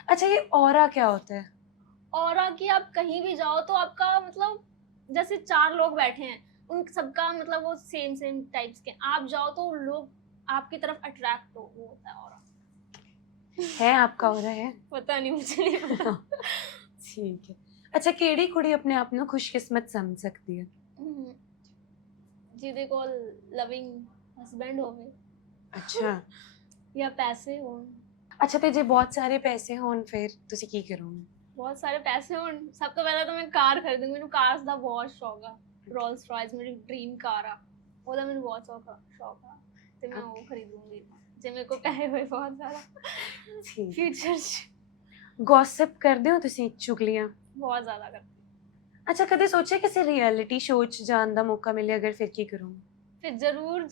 अच्छा, ये ऑरा क्या होता है? और कि आप कहीं भी जाओ तो आपका मतलब जैसे 4 लोग बैठे हैं, उन सबका मतलब वो सेम टाइप्स के, आप जाओ तो लोग आपकी तरफ अट्रैक्ट हो, वो होता है ऑरा। है आपका ऑरा है? पता नहीं, मुझे नहीं पता। ठीक है। अच्छा, केड़ी कुड़ी अपने आप ਨੂੰ खुशकिस्मत समझ सकती है? ਜਿਹਦੇ ਕੋਲ ਲਵਿੰਗ ਹਸਬੈਂਡ ਹੋਵੇ अच्छा, ਜਾਂ ਪੈਸੇ ਹੋਣ। अच्छा, ਤੇ ਜੇ ਬਹੁਤ ਸਾਰੇ ਪੈਸੇ ਹੋਣ ਫਿਰ ਤੁਸੀਂ ਕੀ ਕਰੋਗੇ? ਬਹੁਤ ਸਾਰੇ ਪੈਸੇ ਹੋਣ, ਸਭ ਤੋਂ ਪਹਿਲਾਂ ਤਾਂ ਮੈਂ ਕਾਰ ਖਰੀਦੂੰਗੀ। ਮੈਨੂੰ ਕਾਰਸ ਦਾ ਬਹੁਤ ਸ਼ੌਕ ਆ, ਰੋਲਸ ਰॉयस ਮੇਰੀ ਡ੍ਰੀਮ ਕਾਰ ਆ, ਉਹਦਾ ਮੈਨੂੰ ਬਹੁਤ ਸ਼ੌਕ ਆ ਤੇ ਮੈਂ ਉਹ ਖਰੀਦੂੰਗੀ ਜੇ ਮੇਰੇ ਕੋਲ ਪੈਸੇ ਹੋਏ ਬਹੁਤ ਜ਼ਿਆਦਾ ਠੀਕ। ਫਿਊਚਰ 'ਚ। ਗੌਸਿਪ ਕਰਦੇ ਹੋ ਤੁਸੀਂ, ਚੁਗਲੀਆਂ? ਬਹੁਤ ਜ਼ਿਆਦਾ ਕਰਦੀ। ਅੱਛਾ, ਕਦੇ ਸੋਚਿਆ ਕਿਸੇ ਰਿਐਲਿਟੀ ਸ਼ੋਅ 'ਚ ਜਾਣ ਦਾ ਮੌਕਾ ਮਿਲੇ ਅਗਰ, ਫਿਰ ਕੀ ਕਰੋਗੇ? ਫਿਰ ਜ਼ਰੂਰ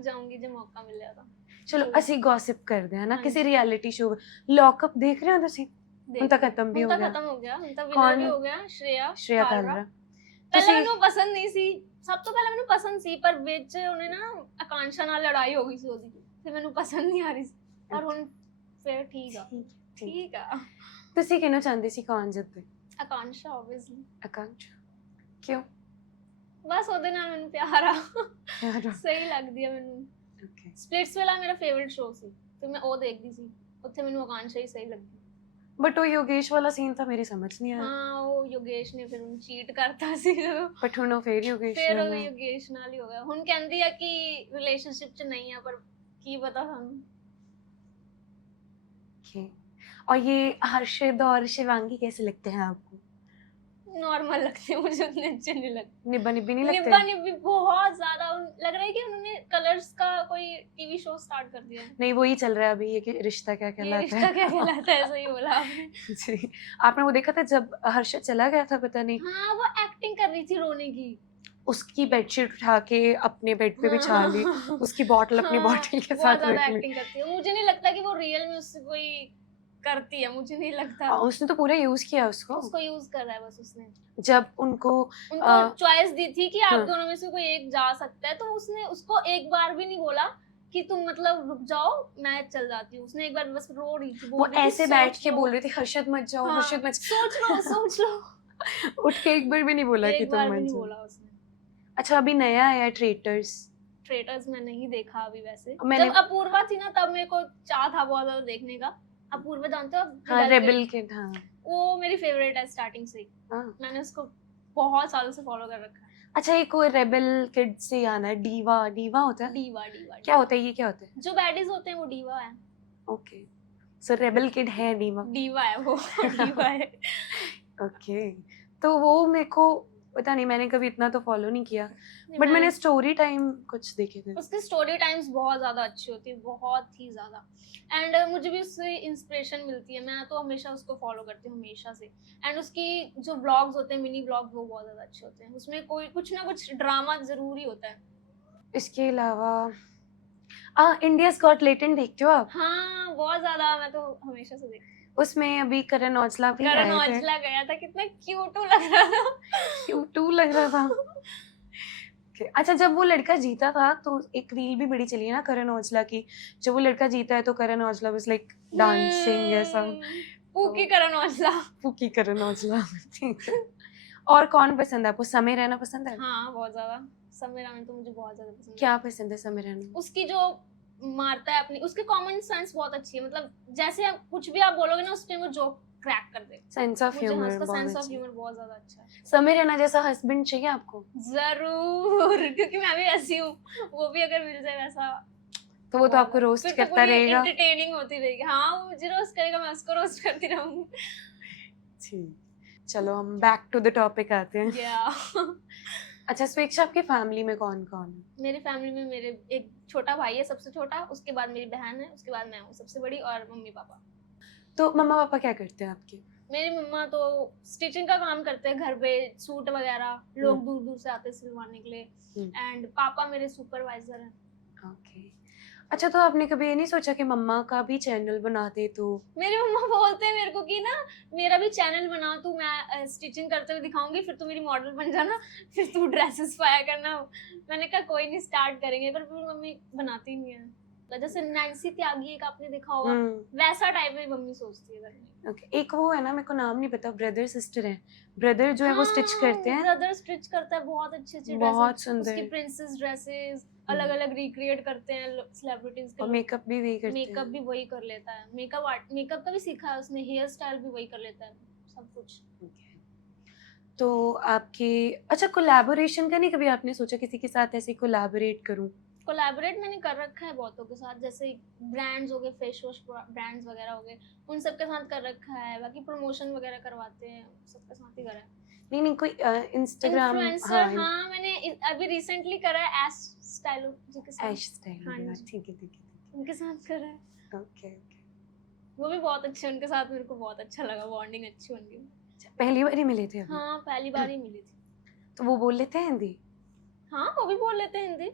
ਜਾਊਂਗੀ ਜੇ ਮੌਕਾ ਮਿਲਿਆ ਤਾਂ। ਚਲੋ ਅਸੀਂ ਗੌਸਿਪ ਕਰਦੇ ਹਾਂ ਨਾ, ਹਾਂਜੀ। ਕਿਸੇ ਰਿਐਲਿਟੀ ਸ਼ੋਅ। ਲੌਕਅਪ ਦੇਖ ਰਹੇ ਹੋ ਤੁਸੀਂ? ਹੁਣ ਤਾਂ ਖਤਮ ਵੀ ਹੁਣ ਹੋ ਤਾਂ ਗਿਆ। ਖਤਮ ਹੋ ਗਿਆ, ਹੁਣ ਤਾਂ ਕੌਣ? ਵਿਨਰ ਵੀ ਹੋ ਗਿਆ, श्रेया कालरा। ਪਹਿਲਾਂ ਤੁਸੀਂ ਮੈਨੂੰ ਪਸੰਦ ਨਹੀਂ ਸੀ, ਸਭ ਤੋਂ ਪਹਿਲਾਂ ਮੈਨੂੰ ਪਸੰਦ ਸੀ, ਪਰ ਵਿੱਚ ਉਹਨੇ ਨਾ ਆਕਾਂਸ਼ਾ ਨਾਲ ਲੜਾਈ ਹੋ ਗਈ ਸੀ ਉਹਦੀ, ਤੇ ਮੈਨੂੰ ਪਸੰਦ ਨਹੀਂ ਆ ਰਹੀ ਸੀ। ਪਰ ਹੁਣ ਫਿਰ ਠੀਕ ਆ, ਠੀਕ ਆ। ਤੁਸੀਂ ਕਿਹਨੂੰ ਚਾਹੁੰਦੇ ਸੀ ਕੌਣ ਜਿੱਤੇ? ਆਕਾਂਸ਼ਾ ਆਬਵੀਅਸਲੀ, ਆਕਾਂक्षा। ਕਿਉਂ? ਬਸ ਉਹਦੇ ਨਾਲ ਮੈਨੂੰ ਪਿਆਰ ਆ, ਯਾਰ, ਸਹੀ ਲੱਗਦੀ ਆ ਮੈਨੂੰ। ਓਕੇ। ਸਪਲਿਟਸ ਵਾਲਾ ਮੇਰਾ ਫੇਵਰਿਟ ਸ਼ੋਅ ਸੀ, ਤੇ ਮੈਂ ਉਹ ਦੇਖਦੀ ਸੀ, ਉੱਥੇ ਮੈਨੂੰ ਆਕਾਂਸ਼ਾ ਹੀ ਸਹੀ ਲੱਗਦੀ। ਬਟ ਉਹ ਯੋਗੇਸ਼ ਵਾਲਾ ਸੀਨ ਤਾਂ ਮੇਰੀ ਸਮਝ ਨਹੀਂ ਆਇਆ। ਹਾਂ, ਉਹ ਯੋਗੇਸ਼ ਨੇ ਫਿਰ ਉਹਨੂੰ ਚੀਟ ਕਰਤਾ ਸੀ ਜਦੋਂ, ਬਟ ਹੁਣ ਉਹ ਫੇਰ ਯੋਗੇਸ਼ ਫਿਰ ਨਾਲ ਉਹ ਹੈ। ਯੋਗੇਸ਼ ਨਾਲ ਹੀ ਹੋ ਗਿਆ। ਹੁਣ ਕਹਿੰਦੀ ਆ ਕਿ ਰਿਲੇਸ਼ਨਸ਼ਿਪ 'ਚ ਨਹੀਂ ਆ, ਪਰ ਕੀ ਪਤਾ ਸਾਨੂੰ। Okay. और ये हर्षद और शिवांगी कैसे लगते हैं आपको? नॉर्मल लगते हैं, मुझे उतने अच्छे नहीं लगते। निब्बा निब्बी नहीं लगते? निब्बा निब्बी बहुत ज्यादा लग रहा है कि उन्होंने कलर्स का कोई टीवी शो स्टार्ट कर दिया है। नहीं, वही चल रहा है अभी, ये कि रिश्ता क्या ये कहलाता रिश्ता है। क्या कहलाता है, सही बोला आपने। जी। आपने वो देखा था जब हर्षद चला गया था, पता नहीं हाँ, वो एक्टिंग कर रही थी रोने की। उसकी बेडशीट उठा के अपने बेड पे बिछा ली, उसकी बॉटल अपनी हाँ, बॉटल के बहुत साथ ज्यादा रख ली। एक्टिंग करती है। मुझे नहीं लगता कि वो रियल में उससे कोई करती है, मुझे नहीं लगता। उसने तो पूरा यूज किया उसको। उसको यूज कर रहा है बस उसने। जब उनको उनको चॉइस दी थी कि आप हाँ। दोनों में से कोई एक जा सकता है, तो उसने उसको एक बार भी नहीं बोला कि तुम मतलब रुक जाओ मैं चल जाती हूँ। उसने एक बार बस रो रही थी, वो बोल रही थी, ऐसे "सोच बैठ के लो।" बोल रही थी हर्षद मत जाओ, हाँ, हर्षद मत सोच लो सोच लो। उठ के एक बार भी नहीं बोला कि एक तुम बार भी मत नहीं जाओ। बोला उसने। अच्छा अभी नया आया ट्रेटर्स। ट्रेटर्स में नहीं देखा अभी वैसे। मैंने- जब अपूर्वा थी ना तब मेरे को चाह था बहुत ज्यादा देखने का। अपूर्वा जानते हो आप? हाँ Rebel रेबल Kid? किड, हाँ वो मेरी फेवरेट है स्टार्टिंग से ही। हाँ। मैंने उसको बहुत सालों से फॉलो कर रखा है। अच्छा एक वो रेबल किड से आना है डीवा, डीवा होता है? डीवा डीवा क्या होता है ये, क्या होता है? जो बैडीज होते हैं वो डीवा है। ओके सो रेबल किड है डीवा। डीवा है वो। डीवा है। ओके तो वो मेरे को पता नहीं, मैंने कभी इतना तो फॉलो नहीं किया, नहीं, बट मैंने स्टोरी टाइम कुछ देखे थे। उसकी स्टोरी टाइम्स बहुत ज्यादा अच्छी होती है, बहुत ही ज्यादा। एंड मुझे भी उससे इंस्पिरेशन मिलती है, मैं तो हमेशा उसको फॉलो करती हूँ हमेशा से। एंड उसकी जो ब्लॉग्स होते हैं, मिनी ब्लॉग्स, वो बहुत ज्यादा अच्छे होते हैं। उसमें कोई कुछ ना कुछ ड्रामा जरूरी होता है। इसके अलावा इंडियाज गॉट टैलेंट देखते हो आप? हाँ बहुत ज्यादा, मैं तो हमेशा से देखती हूँ। उसमें अभी करण औजला भी करण आए थे। औजला गया था, कितना क्यूट लग रहा था। क्यूट लग रहा था। Okay. अच्छा जब वो लड़का जीता था तो एक रील भी बड़ी चली है ना करण औजला की, जब वो लड़का जीता है तो Karan Aujla was like dancing ऐसा। पूकी करण औजला। फूकी करण औजला। ठीक है। और कौन पसंद है आपको? समय रहना पसंद है? हाँ बहुत ज्यादा। समय रानी तो मुझे बहुत ज्यादा पसंद है। क्या पसंद है समय रहना? उसकी जो मारता है अपनी, उसकी कॉमन सेंस बहुत अच्छी है। मतलब जैसे आप कुछ भी आप बोलोगे ना उस पे वो जोक क्रैक कर दे। सेंस ऑफ मुझे ह्यूमर उसका बहुत सेंस ऑफ अच्छा है। ह्यूमर बहुत ज्यादा अच्छा है। समय रहना जैसा हस्बैंड चाहिए आपको? जरूर, क्योंकि मैं भी ऐसी हूँ। वो भी अगर मिल जाए वैसा तो वो तो आपको रोस्ट फिर तो करता पूरी रहेगा। एंटरटेनिंग होती रहेगी। हाँ वो मुझे रोस्ट करेगा, मैं उसको रोस्ट करती रहूंगी। ठीक, चलो हम बैक टू द टॉपिक आते हैं। या अच्छा स्वेच्छा आपकी फैमिली में कौन कौन है? मेरी फैमिली में मेरे एक छोटा भाई है, सबसे छोटा, उसके बाद मेरी बहन है, उसके बाद मैं हूँ सबसे बड़ी, और मम्मी पापा। तो मम्मा पापा क्या करते हैं आपके? मेरी मम्मा तो स्टिचिंग का काम करते हैं घर पे, सूट वगैरह, लोग दूर दूर से आते हैं सिलवाने के लिए। एंड पापा मेरे सुपरवाइजर हैं। ओके अच्छा तो आपने कभी ये नहीं सोचा कि मम्मा का भी चैनल बना दे? तो मेरी मम्मा बोलते हैं मेरे को कि ना मेरा भी चैनल बना तू, मैं स्टिचिंग करते हुए दिखाऊंगी, फिर तू मेरी मॉडल बन जाना, फिर तू ड्रेसेस पाया करना। मैंने कहा कोई नहीं, स्टार्ट करेंगे, पर फिर मम्मी बनाती नहीं है। जैसे नैन्सी त्यागी एक आपने देखा होगा, वैसा टाइप में मम्मी सोचती है घर में। ओके एक वो है ना, मेरे को नाम नहीं पता, ब्रदर सिस्टर है, ब्रदर जो है वो स्टिच करते हैं। ब्रदर स्टिच करता है बहुत अच्छे अच्छे बहुत ड्रेसेस, सुंदर। उसकी प्रिंसेस ड्रेसेस अलग अलग रिक्रिएट करते हैं सेलिब्रिटीज के। और मेकअप भी वही करते हैं। मेकअप भी वही कर लेता है, मेकअप का भी सीखा है उसने, हेयर स्टाइल भी वही कर लेता है, सब कुछ। तो आपके अच्छा कोलैबोरेशन का नहीं कभी आपने सोचा किसी के साथ ऐसे कोलैबोरेट करूं? कोलैबोरेट मैंने कर रखा है बहुतों के साथ, जैसे ब्रांड्स हो गए, फेस वॉश ब्रांड्स वगैरह हो गए, उन सब के साथ कर रखा है। बाकी प्रमोशन वगैरह करवाते हैं, सबके साथ ही करा है। नहीं कोई इंस्टाग्राम। इन्फ्लुएंसर हाँ मैंने अभी रिसेंटली करा है, एश स्टाइलो जी के साथ। ऐश स्टाइल। हाँ जी। ठीक है उनके साथ करा है। ओके वो भी बहुत अच्छे, उनके साथ मेरे को बहुत अच्छा लगा, बॉन्डिंग अच्छी उनकी। पहली बार ही मिले थे अभी? हाँ पहली बार ही मिली थी। तो वो बोल लेते हैं हिंदी? हाँ वो भी बोल लेते हैं हिंदी।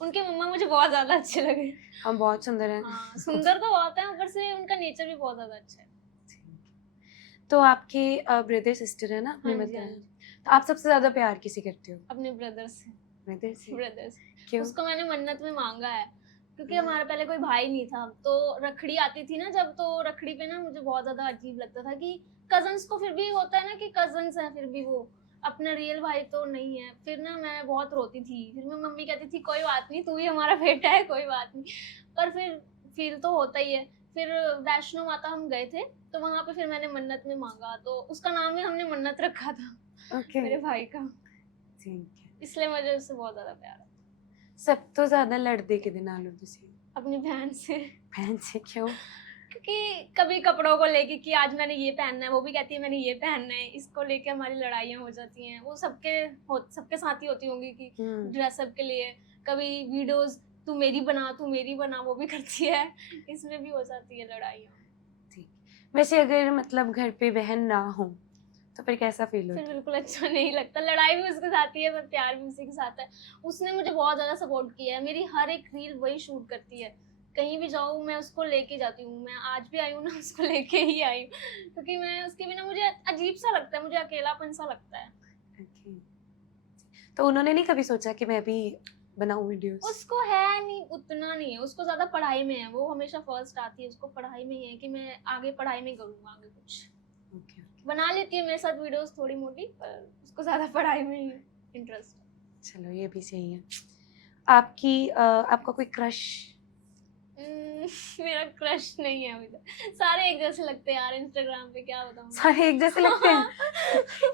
उनके मम्मा मुझे बहुत ज्यादा अच्छे लगे। हम बहुत सुंदर हैं। हाँ सुंदर तो बहुत है, ऊपर से उनका नेचर भी बहुत ज्यादा अच्छा है। तो आपके ब्रदर सिस्टर है ना आपने बताया, तो आप सबसे ज्यादा प्यार किसे करते हो? अपने ब्रदर से। ब्रदर से क्यों? उसको मैंने मन्नत में मांगा है, क्योंकि हमारा पहले कोई भाई नहीं था। तो रखड़ी आती थी ना जब, तो रखड़ी पे ना मुझे बहुत ज्यादा अजीब लगता था कि कजन्स को फिर भी होता है ना कि कजन्स है, फिर भी वो अपना रियल भाई तो नहीं है। फिर ना मैं बहुत रोती थी, फिर मैं मम्मी कहती थी कोई बात नहीं, तू ही हमारा बेटा है, कोई बात नहीं। पर फिर फील तो होता ही है। फिर वैष्णो माता हम गए थे, तो वहां पे फिर मैंने मन्नत में मांगा, तो उसका नाम भी हमने मन्नत रखा था। मेरे भाई का। इसलिए मुझे उससे बहुत ज्यादा प्यार है। सब तो ज्यादा लड़ते किदे नाल हो तुसी? अपनी बहन से। बहन से क्यों? क्योंकि कभी कपड़ों को लेके कि आज मैंने ये पहनना है, वो भी कहती है मैंने ये पहनना है, इसको लेके हमारी लड़ाइयाँ हो जाती हैं। वो सबके साथ ही होती होंगी कि ड्रेसअप के लिए। कभी वीडियोस तू मेरी बना वो भी करती है, इसमें भी हो जाती है लड़ाइयाँ। वैसे अगर मतलब घर पे बहन ना हो तो फिर कैसा फील होता है? फिर बिल्कुल अच्छा नहीं लगता। लड़ाई भी उसके साथ ही है, पर प्यार भी उसी के साथ है। उसने मुझे बहुत ज्यादा सपोर्ट किया है, मेरी हर एक रील वही शूट करती है। कहीं भी जाऊँ मैं उसको लेके जाती हूँ। मैं आज भी आई हूँ ना उसको लेके ही आई हूँ क्योंकि मैं उसके बिना मुझे अजीब सा लगता है, मुझे अकेलापन सा लगता है। Okay. तो उन्होंने नहीं कभी सोचा कि मैं भी बनाऊं वीडियोस? उसको है नहीं, उतना नहीं है, उसको ज्यादा पढ़ाई में है, वो हमेशा फर्स्ट आती है, उसको पढ़ाई में ही है कि मैं आगे पढ़ाई में करूँगा आगे कुछ। Okay. बना लेती है मेरे साथ वीडियोस थोड़ी मोटी, पर उसको ज्यादा पढ़ाई में ही इंटरेस्ट है। चलो ये भी सही है। आपका कोई क्रश? मेरा क्रश नहीं है अभी तक, सारे एक जैसे लगते हैं यार इंस्टाग्राम पे, क्या बताऊं। सारे एक जैसे लगते हैं?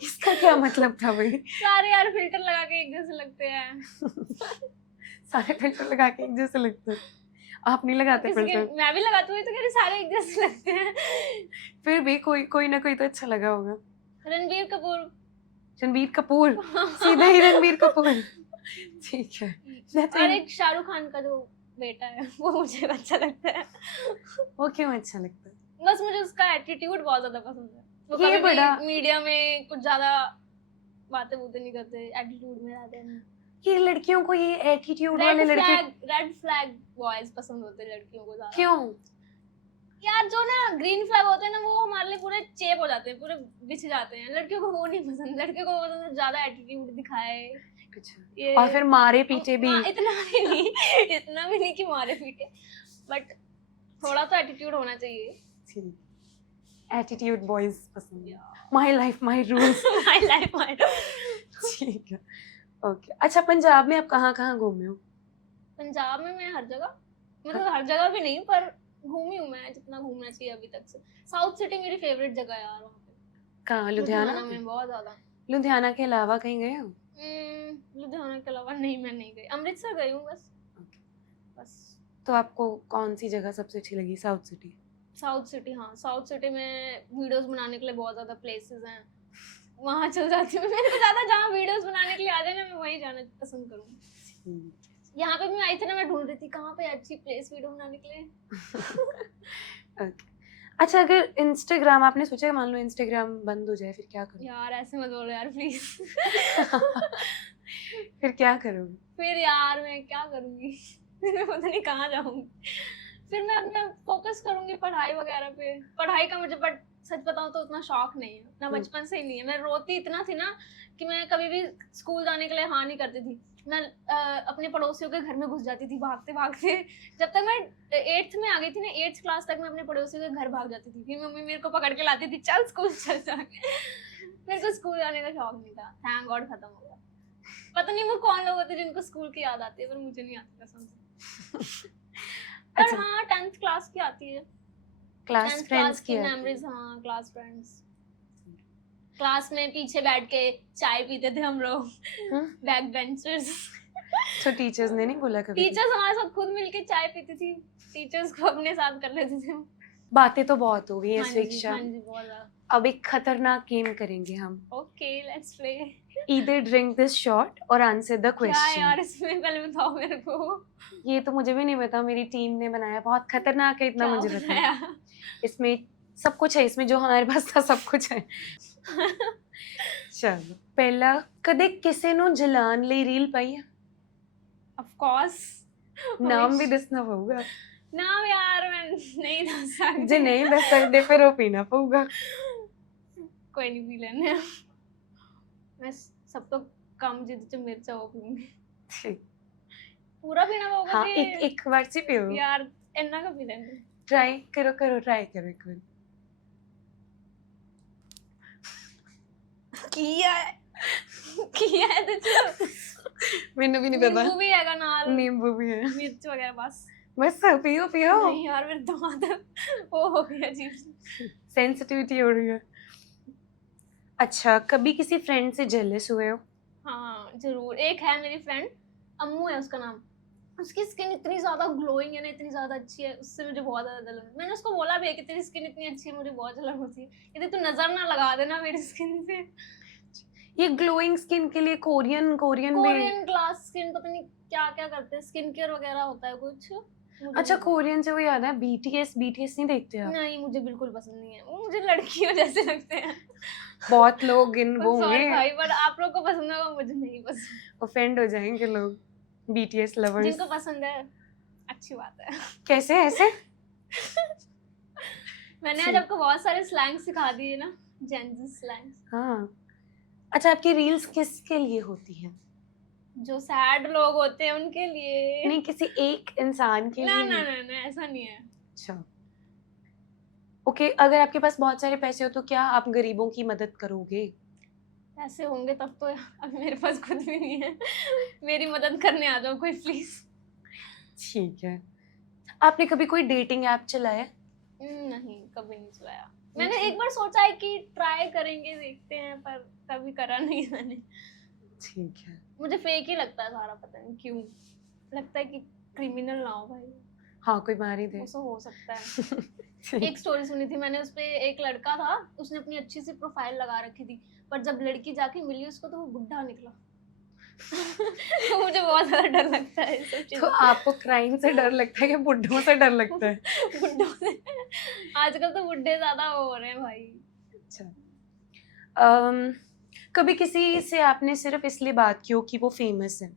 इसका क्या मतलब था भाई? सारे यार फिल्टर लगा के एक जैसे लगते हैं। सारे फिल्टर लगा के एक जैसे लगते हैं? आप नहीं लगाते किसी के फिल्टर? मैं भी लगाती हूँ तो कह रही सारे एक जैसे लगते हैं। फिर भी कोई ना कोई तो अच्छा लगा होगा। रणबीर कपूर। रणबीर कपूर, सीधा ही रणबीर कपूर। ठीक है। मैं तो और एक शाहरुख खान का जो बेटा है वो मुझे अच्छा लगता है। वो क्यों अच्छा लगता है? बस मुझे उसका एटीट्यूड बहुत ज्यादा पसंद है। वो ये कभी बड़ा भी मीडिया में कुछ ज्यादा बातें बूतें नहीं करते, एटीट्यूड में रहते हैं। ये लड़कियों को ये एटीट्यूड वाले लड़के रेड फ्लैग बॉयज पसंद होते हैं लड़कियों को ज्यादा। क्यों? यार जो ना ग्रीन फ्लैग होते हैं ना वो हमारे लिए पूरे चेप हो जाते हैं, पूरे बिछ जाते हैं। लड़कियों को वो नहीं पसंद, लड़कियों को पसंद है ज्यादा एटीट्यूड दिखाए। ये और फिर मारे पीटे भी। इतना भी नहीं, इतना भी नहीं कि मारे पीटे, बट थोड़ा तो एटीट्यूड होना चाहिए। एटीट्यूड बॉयज पसंद है। My life my rules. My life my. ठीक है, ओके। अच्छा, पंजाब में आप कहाँ कहाँ घूमे हो? पंजाब में मैं हर जगह, मतलब हर जगह भी नहीं पर घूमी हूँ मैं जितना घूमना चाहिए अभी तक से। साउथ सिटी मेरी फेवरेट जगह है यार, वहाँ पे कहाँ? लुधियाना में बहुत ज्यादा। लुधियाना के अलावा कहीं गए हो? लुधियाना के अलावा नहीं, मैं नहीं गई। अमृतसर गई हूँ बस। बस तो आपको कौन सी जगह सबसे अच्छी लगी? South city? साउथ सिटी, हाँ साउथ सिटी में वीडियोस बनाने के लिए बहुत ज्यादा प्लेसेस हैं, वहाँ चल जाती हूँ। मेरे को ज्यादा जहाँ वीडियोस बनाने के लिए आ जाए ना मैं वहीं जाना पसंद करूँगी। यहाँ पे भी मैं आई थी ना, मैं ढूंढ रही थी कहाँ पे अच्छी प्लेस वीडियो बनाने के लिए। okay. अच्छा, अगर इंस्टाग्राम, आपने सोचा मान लो इंस्टाग्राम बंद हो जाए फिर क्या करोगे? यार ऐसे मत बोलो यार प्लीज। फिर क्या करोगे? फिर यार मैं क्या करूंगी? फिर मैं पता नहीं कहाँ जाऊंगी। फिर मैं अपना फोकस करूंगी पढ़ाई वगैरह पे। पढ़ाई का मुझे बट सच बताऊं तो उतना शौक नहीं है ना, बचपन से ही नहीं है। मैं रोती इतना थी ना कि मैं कभी भी स्कूल जाने के लिए हाँ नहीं करती थी। मैं अपने पड़ोसियों के घर में घुस जाती थी भागते भागते। जब तक मैं 8th में आ गई थी ना, 8th क्लास तक मैं अपने पड़ोसियों के घर भाग जाती थी। फिर मम्मी मेरे को पकड़ के लाती थी, चल स्कूल चल जा। मेरे को स्कूल जाने का शौक नहीं था, थैंक गॉड खत्म हो गया। पता नहीं वो कौन लोग होते जिनको स्कूल की याद आती है, पर मुझे नहीं आती कसम से। पर हाँ 10th क्लास की आती है, क्लास फ्रेंड्स की मेमोरीज। हाँ क्लास फ्रेंड्स, क्लास में पीछे बैठ के चाय पीते थे हम लोग, बैक बेंचर्स। तो टीचर्स ने नहीं बोला कभी? टीचर्स हमारे साथ खुद मिलके चाय पीती थी, टीचर्स को अपने साथ कर लेते थे। बातें तो बहुत हो गई हैं स्वेक्षा। हाँ जी बहुत ज्यादा। अब एक खतरनाक गेम करेंगे हम। Okay let's play. Either drink this shot और answer the क्या question. यार इसमें, पहले बताओ मेरे को। ये तो मुझे भी नहीं पता, मेरी टीम ने बनाया, बहुत खतरनाक है, इतना मुझे पता है। इसमें सब कुछ है, इसमें जो हमारे पास था सब कुछ है। चलो, पहला, कदे किसी ਨੂੰ ਜਲਾਉਣ ਲਈ रील पाई है? Of course। नाम भी दसना पऊगा। नाम यार मैं नहीं दस सकती। जे नहीं दस सकते फिर वो पीना पऊगा। कोई नहीं, पी लेने। मैं सब तो कम जिद च मिर्चा हो पीऊंगी। पूरा पीना पऊगा? हाँ, एक बार से पियो यार, इतना का पी लेंगे। ट्राई करो ट्राई करो एक बार। किया है तो मैंने भी नहीं पता। नींबू भी हैगा नाल, नींबू भी है, मिर्च वगैरह बस पियो पियो। नहीं यार मेरे दिमाग वो हो गया अजीब, सेंसिटिविटी हो रही है। अच्छा, कभी किसी फ्रेंड से जेलस हुए हो? हाँ जरूर। एक है मेरी फ्रेंड, अम्मू है उसका नाम। उसकी स्किन इतनी ज्यादा ग्लोइंग है ना, इतनी ज्यादा अच्छी है, उससे मुझे बहुत ज्यादा जलन। मैंने उसको बोला भी है कि तेरी स्किन इतनी अच्छी है, मुझे बहुत जलन होती है, यदि तू नजर ना लगा देना मेरी स्किन पे। ये ग्लोइंग स्किन के लिए कोरियन ग्लास स्किन पता नहीं क्या क्या करते हैं, स्किन केयर वगैरह होता है कुछ। अच्छा, कोरियन से वो याद है, बीटीएस नहीं देखते आप? नहीं मुझे बिल्कुल पसंद नहीं है वो, मुझे लड़कियों जैसे लगते हैं। बहुत लोग इन वो होंगे भाई, पर आप लोग को पसंद होगा, मुझे नहीं पसंद। ऑफेंड हो जाएंगे लोग, बीटीएस लवर्स। जिनको पसंद है अच्छी बात है। कैसे ऐसे? मैंने आज ठीक। आपको बहुत सारे स्लैंग सिखा दिए ना, जेंजी स्लैंग। हाँ। अच्छा, आपकी रील्स किसके लिए होती हैं? जो सैड लोग होते हैं उनके लिए। नहीं, किसी एक इंसान के ना लिए ना नहीं। ना ना, ऐसा नहीं है। अच्छा, ओके, अगर आपके पास बहुत सारे पैसे हो तो क्या आप गरीबों की मदद करोगे? ऐसे होंगे तब तो। अभी मेरे पास खुद भी नहीं है। मेरी मदद करने आ जाओ कोई प्लीज। ठीक है। आपने कभी कोई डेटिंग ऐप चलाया? नहीं, कभी नहीं चलाया। मैंने एक बार सोचा है कि ट्राई करेंगे, देखते हैं, पर कभी करा नहीं मैंने। ठीक है। मुझे फेक ही लगता है सारा, पता नहीं क्यों। लगता है कि क्रिमिनल ना हो भाई, हाँ, कोई मार ही दे। वो सब हो सकता है। ठीक। एक स्टोरी सुनी थी मैंने, उसपे एक लड़का था, उसने अपनी अच्छी सी प्रोफाइल लगा रखी थी, पर जब लड़की जाके मिली उसको तो वो बुढ़ा निकला। तो मुझे बहुत ज्यादा डर लगता है इस सब तो चीजों आपको क्राइम से डर लगता है या बुड्ढों से डर लगता है? से। बुड्ढों से। आजकल तो बुड्ढे ज्यादा हो रहे हैं भाई। अच्छा। कभी किसी से आपने सिर्फ इसलिए बात की हो कि वो फेमस है?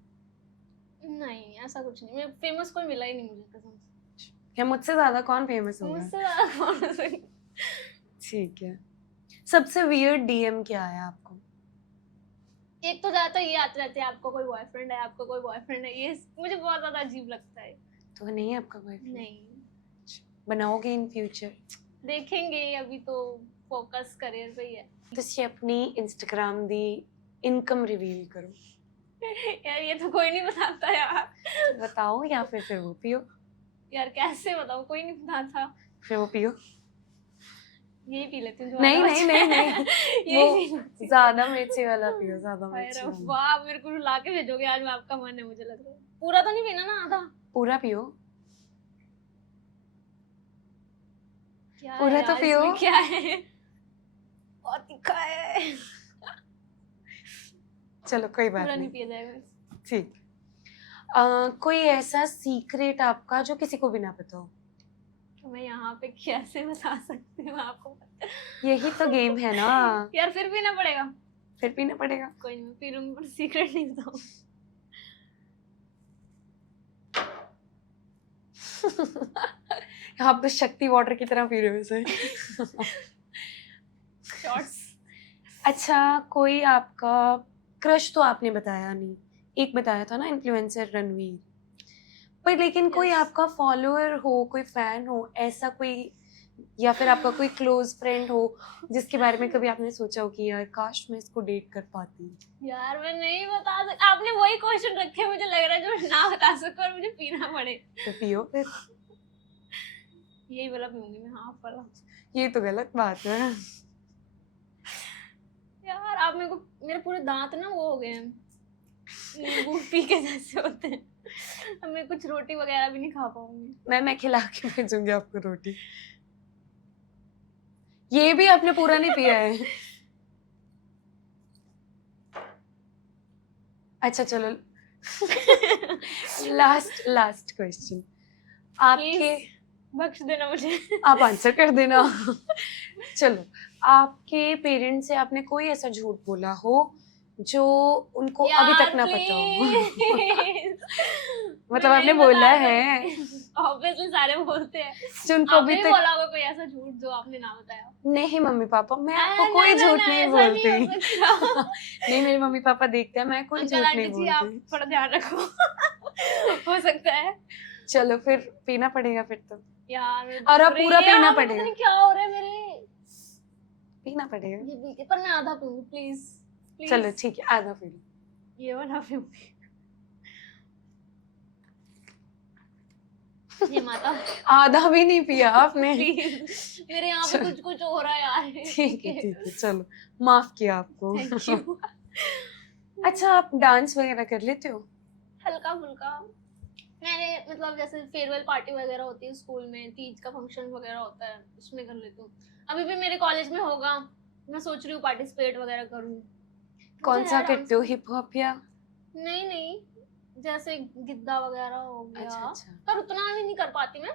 नहीं, ऐसा कुछ नहीं। मैं फेमस कोई मिला ही नहीं मुझे कसम से। या मुझसे ज्यादा कौन फेमस होगा? मुझसे ज्यादा कौन हो सकता? ठीक है। सबसे वियर्ड डीएम क्या आया आपको? एक तो ज्यादातर ये आते रहते हैं, आपको कोई बॉयफ्रेंड है, आपको कोई बॉयफ्रेंड है, ये मुझे बहुत ज्यादा अजीब लगता है। तो नहीं है आपका बॉयफ्रेंड? नहीं, बनाओगे इन फ्यूचर? देखेंगे, अभी तो फोकस करियर पे ही है। ਤੁਸੀਂ अपनी इंस्टाग्राम दी इनकम रिवील करो। यार ये तो कोई नहीं बताता यार। बताओ, या फिर वो पियो। यार कैसे बताऊं, कोई नहीं बताता। फिर वो पियो। यही पी लेती हूँ जो नहीं आधा नहीं बचा नहीं है। नहीं, यही वो पी लेती हूँ। ज्यादा मिर्ची वाला पियो, ज्यादा मिर्ची अरे वाला। वाह, मेरे को ला के भेजोगे आज, मैं आपका मन है मुझे लग रहा है। पूरा तो नहीं पीना ना, आधा? पूरा पियो। क्या पूरा है तो यार, पियो। इसमें क्या है? बहुत तीखा है। चलो कोई बात पूरा नहीं नहीं। पिया जाएगा। ठीक। कोई ऐसा सीक्रेट आपका जो किसी को भी ना पता हो? तो मैं यहाँ पे कैसे बता सकती हूँ आपको? यही तो गेम है ना। यार फिर पीना पड़ेगा। फिर पीना पड़ेगा। कोई नहीं, मैं पी लूंगी, पर सीक्रेट नहीं बताऊँ। आप तो शक्ति वाटर की तरह पी रहे हो इसे। शॉर्ट्स। अच्छा, कोई आपका क्रश तो आपने बताया नहीं, एक बताया था ना, इन्फ्लुएंसर रणवीर। पर लेकिन कोई Yes. आपका फॉलोअर हो, कोई फैन हो, ऐसा कोई, या फिर आपका कोई क्लोज फ्रेंड हो जिसके बारे में कभी आपने सोचा हो कि यार काश मैं इसको डेट कर पाती? यार मैं नहीं बता सकती। आपने वही क्वेश्चन रखे, मुझे लग रहा है जो मैं ना बता सकूं और मुझे पीना पड़े। तो पियो फिर। यही वाला पीऊंगी मैं, हाफ वाला। ये तो गलत बात है। यार आप मेरे को, मेरे पूरे दांत ना वो हो गए हैं, नींबू पी के जैसे होते हैं। अब मैं कुछ रोटी वगैरह भी नहीं खा पाऊंगी। मैं खिला के भेजूंगी आपको रोटी। ये भी आपने पूरा नहीं पिया है। अच्छा चलो, लास्ट क्वेश्चन आपके। बख्श देना मुझे। आप आंसर कर देना। चलो, आपके पेरेंट्स से आपने कोई ऐसा झूठ बोला हो जो उनको अभी तक ना पता हो? मतलब आपने बोला है ऑब्वियसली सारे बोलते हैं। जो उनको अभी आपने तक बोला होगा कोई ऐसा झूठ जो आपने ना बताया? नहीं। मम्मी पापा, मैं आपको ना, कोई ना, झूठ ना, नहीं ऐसा नहीं हो बोलती। सकता। नहीं, मेरे मम्मी पापा देखते हैं, मैं कोई अंकल झूठ नहीं आंटी जी आप बोलती। थोड़ा ध्यान रखो। हो सकता है। चलो फिर पीना पड़ेगा फिर तो। यार और अब अरे पूरा ये पीना आप पता पड़ेगा। नहीं क्या हो रहा है मेरे। पीना पड़ेगा। ये पी के, पर मैं आधा पीऊंगी प्लीज। चलो ठीक है, आधा पी लो। ये वाला पीऊंगी। ये माता, आधा भी नहीं पिया आपने। प्लीज मेरे यहाँ पे कुछ कुछ हो रहा है यार। ठीक है, चलो माफ किया आपको। Thank you. अच्छा, आप डांस वगैरह कर लेते हो? हल्का फुल्का। मैंने मतलब जैसे फेयरवेल पार्टी वगैरह होती है स्कूल में, तीज का फंक्शन वगैरह होता है, उसमें कर लेती हूँ। अभी भी मेरे कॉलेज में होगा, मैं सोच रही हूँ पार्टिसिपेट वगैरह करूँ। कौन सा करते हो, हिप हॉप या? नहीं नहीं, जैसे गिद्दा वगैरह हो गया। अच्छा। पर उतना भी नहीं कर पाती मैं,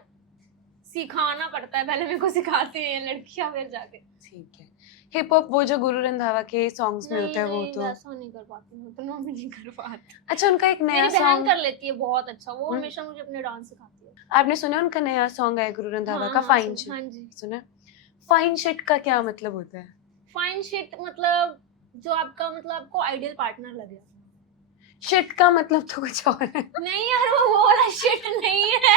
सिखाना पड़ता है, पहले मेरे को सिखाते हैं लड़कियां फिर जाके। ठीक है। हिप हॉप वो जो गुरु रंधावा के सॉन्ग्स में होता है वो नहीं, तो वैसा नहीं कर पाती हूँ, उतना भी नहीं कर पाती। अच्छा उनका एक नया मेरी बहन सॉन्ग कर लेती है बहुत अच्छा, वो हम्म। हमेशा मुझे अपने डांस सिखाती है। आपने सुना उनका नया सॉन्ग है गुरु रंधावा का फाइन शिट? हाँ जी। सुना? फाइन शिट का क्या मतलब होता है? फाइन शिट मतलब जो आपका मतलब आपको आइडियल पार्टनर लगे। शिट का मतलब तो कुछ और है। नहीं यार, वो वाला शिट नहीं है,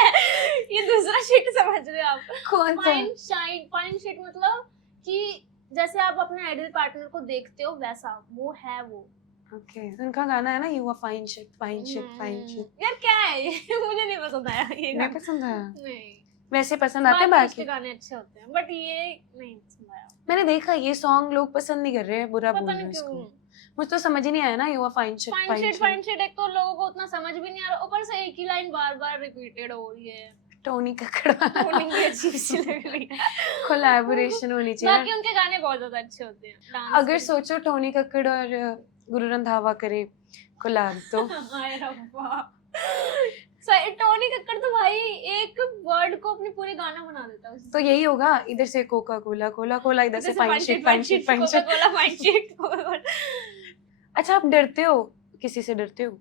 ये दूसरा शिट समझ रहे हो आप। कौन सा? फाइन शिट मतलब कि जैसे आप अपने आइडियल पार्टनर को देखते हो वैसा वो है वो। ओके उनका गाना है ना you are fine shit fine shit fine shit. यार क्या है ये? मुझे नहीं पसंद आया ये नहीं गाना। पसंद आया? नहीं, वैसे पसंद आते हैं बाकी बाकी? उसके गाने अच्छे होते हैं बट ये नहीं पसंद आया। मैंने देखा ये सॉन्ग लोग पसंद नहीं कर रहे हैं, बुरा बोल पता रहे नहीं हैं इसको। क्यों। मुझे तो समझ ही नहीं आया ना you are fine shit fine shit एक तो लोगों को उतना समझ भी नहीं आ रहा, ऊपर से एक ही लाइन बार बार रिपीटेड हो रही है। टोनी कक्कड़ टोनिंग भी अजीब सी लग रही है। कोलैबोरेशन होनी चाहिए बाकी ना। उनके गाने बहुत ज्यादा अच्छे होते हैं डांस अगर सोचो टोनी कक्कड़ और गुरु रंधावा करे कोलैब तो हाय रब्बा। टोनी कक्कड़ तो भाई एक वर्ड को अपनी पूरी गाना बना देता है उससे। तो यही होगा, इधर से कोका कोला कोला कोला, इधर से fine shit fine shit fine shit. Coca Cola fine shit. अच्छा आप डरते हो, किसी से डरते हो?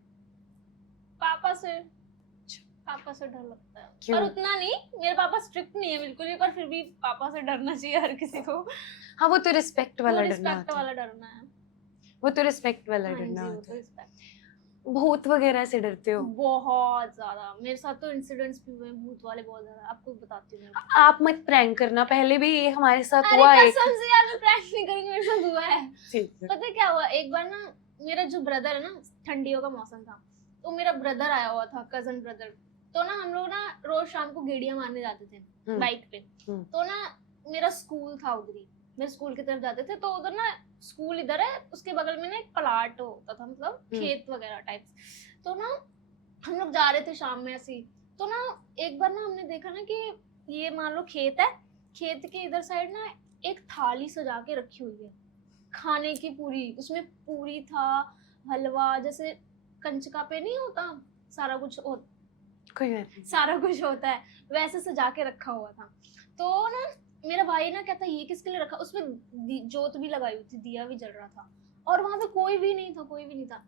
पापा से डर लगता है। क्यों? और उतना नहीं, मेरे पापा स्ट्रिक्ट नहीं है बिल्कुल भी, पर फिर भी पापा से डरना चाहिए हर किसी को। हाँ वो तो रिस्पेक्ट वाला डरना रिस्पेक्ट होता वाला है, डरना है। वो तो रिस्पेक्ट वाला हाँ डरना जी, वो होता तो है। रिस्पेक्ट। भूत वगैरह से डरते हो? बहुत ज्यादा, मेरे साथ तो इंसिडेंट्स भी हुए हैं भूत वाले बहुत ज्यादा, आपको बताती हूँ मैं। आप मत प्रैंक करना, पहले भी ये हमारे साथ अरे हुआ एक। कसम से यार मैं प्रैंक नहीं करूंगी, मेरे साथ हुआ है। ठीक है। पता है क्या हुआ, एक बार ना मेरा जो ब्रदर है ना, ठंडियों का मौसम था तो मेरा ब्रदर आया हुआ था, कजन ब्रदर। तो ना हम लोग ना रोज शाम को गेड़ियां मारने जाते थे बाइक पे। तो ना मेरा स्कूल था उधर ही, मेरे स्कूल की तरफ जाते थे, तो उधर ना स्कूल इधर है, उसके बगल में ना एक प्लाट होता था, मतलब खेत वगैरह टाइप। तो ना हम लोग जा रहे थे शाम में ऐसे ही, तो ना एक बार ना हमने देखा ना कि ये मान लो खेत है, खेत के इधर साइड ना एक थाली सजा के रखी हुई है खाने की पूरी, उसमें पूरी था, हलवा, जैसे कंचका पे नहीं होता सारा कुछ, और कोई बात नहीं। सारा कुछ होता है वैसे सजा के रखा हुआ था। तो ना मेरा भाई ना कहता ये किसके लिए रखा, उसमें जोत भी लगाई हुई थी, दिया भी जल रहा था, और वहां पे कोई भी नहीं था।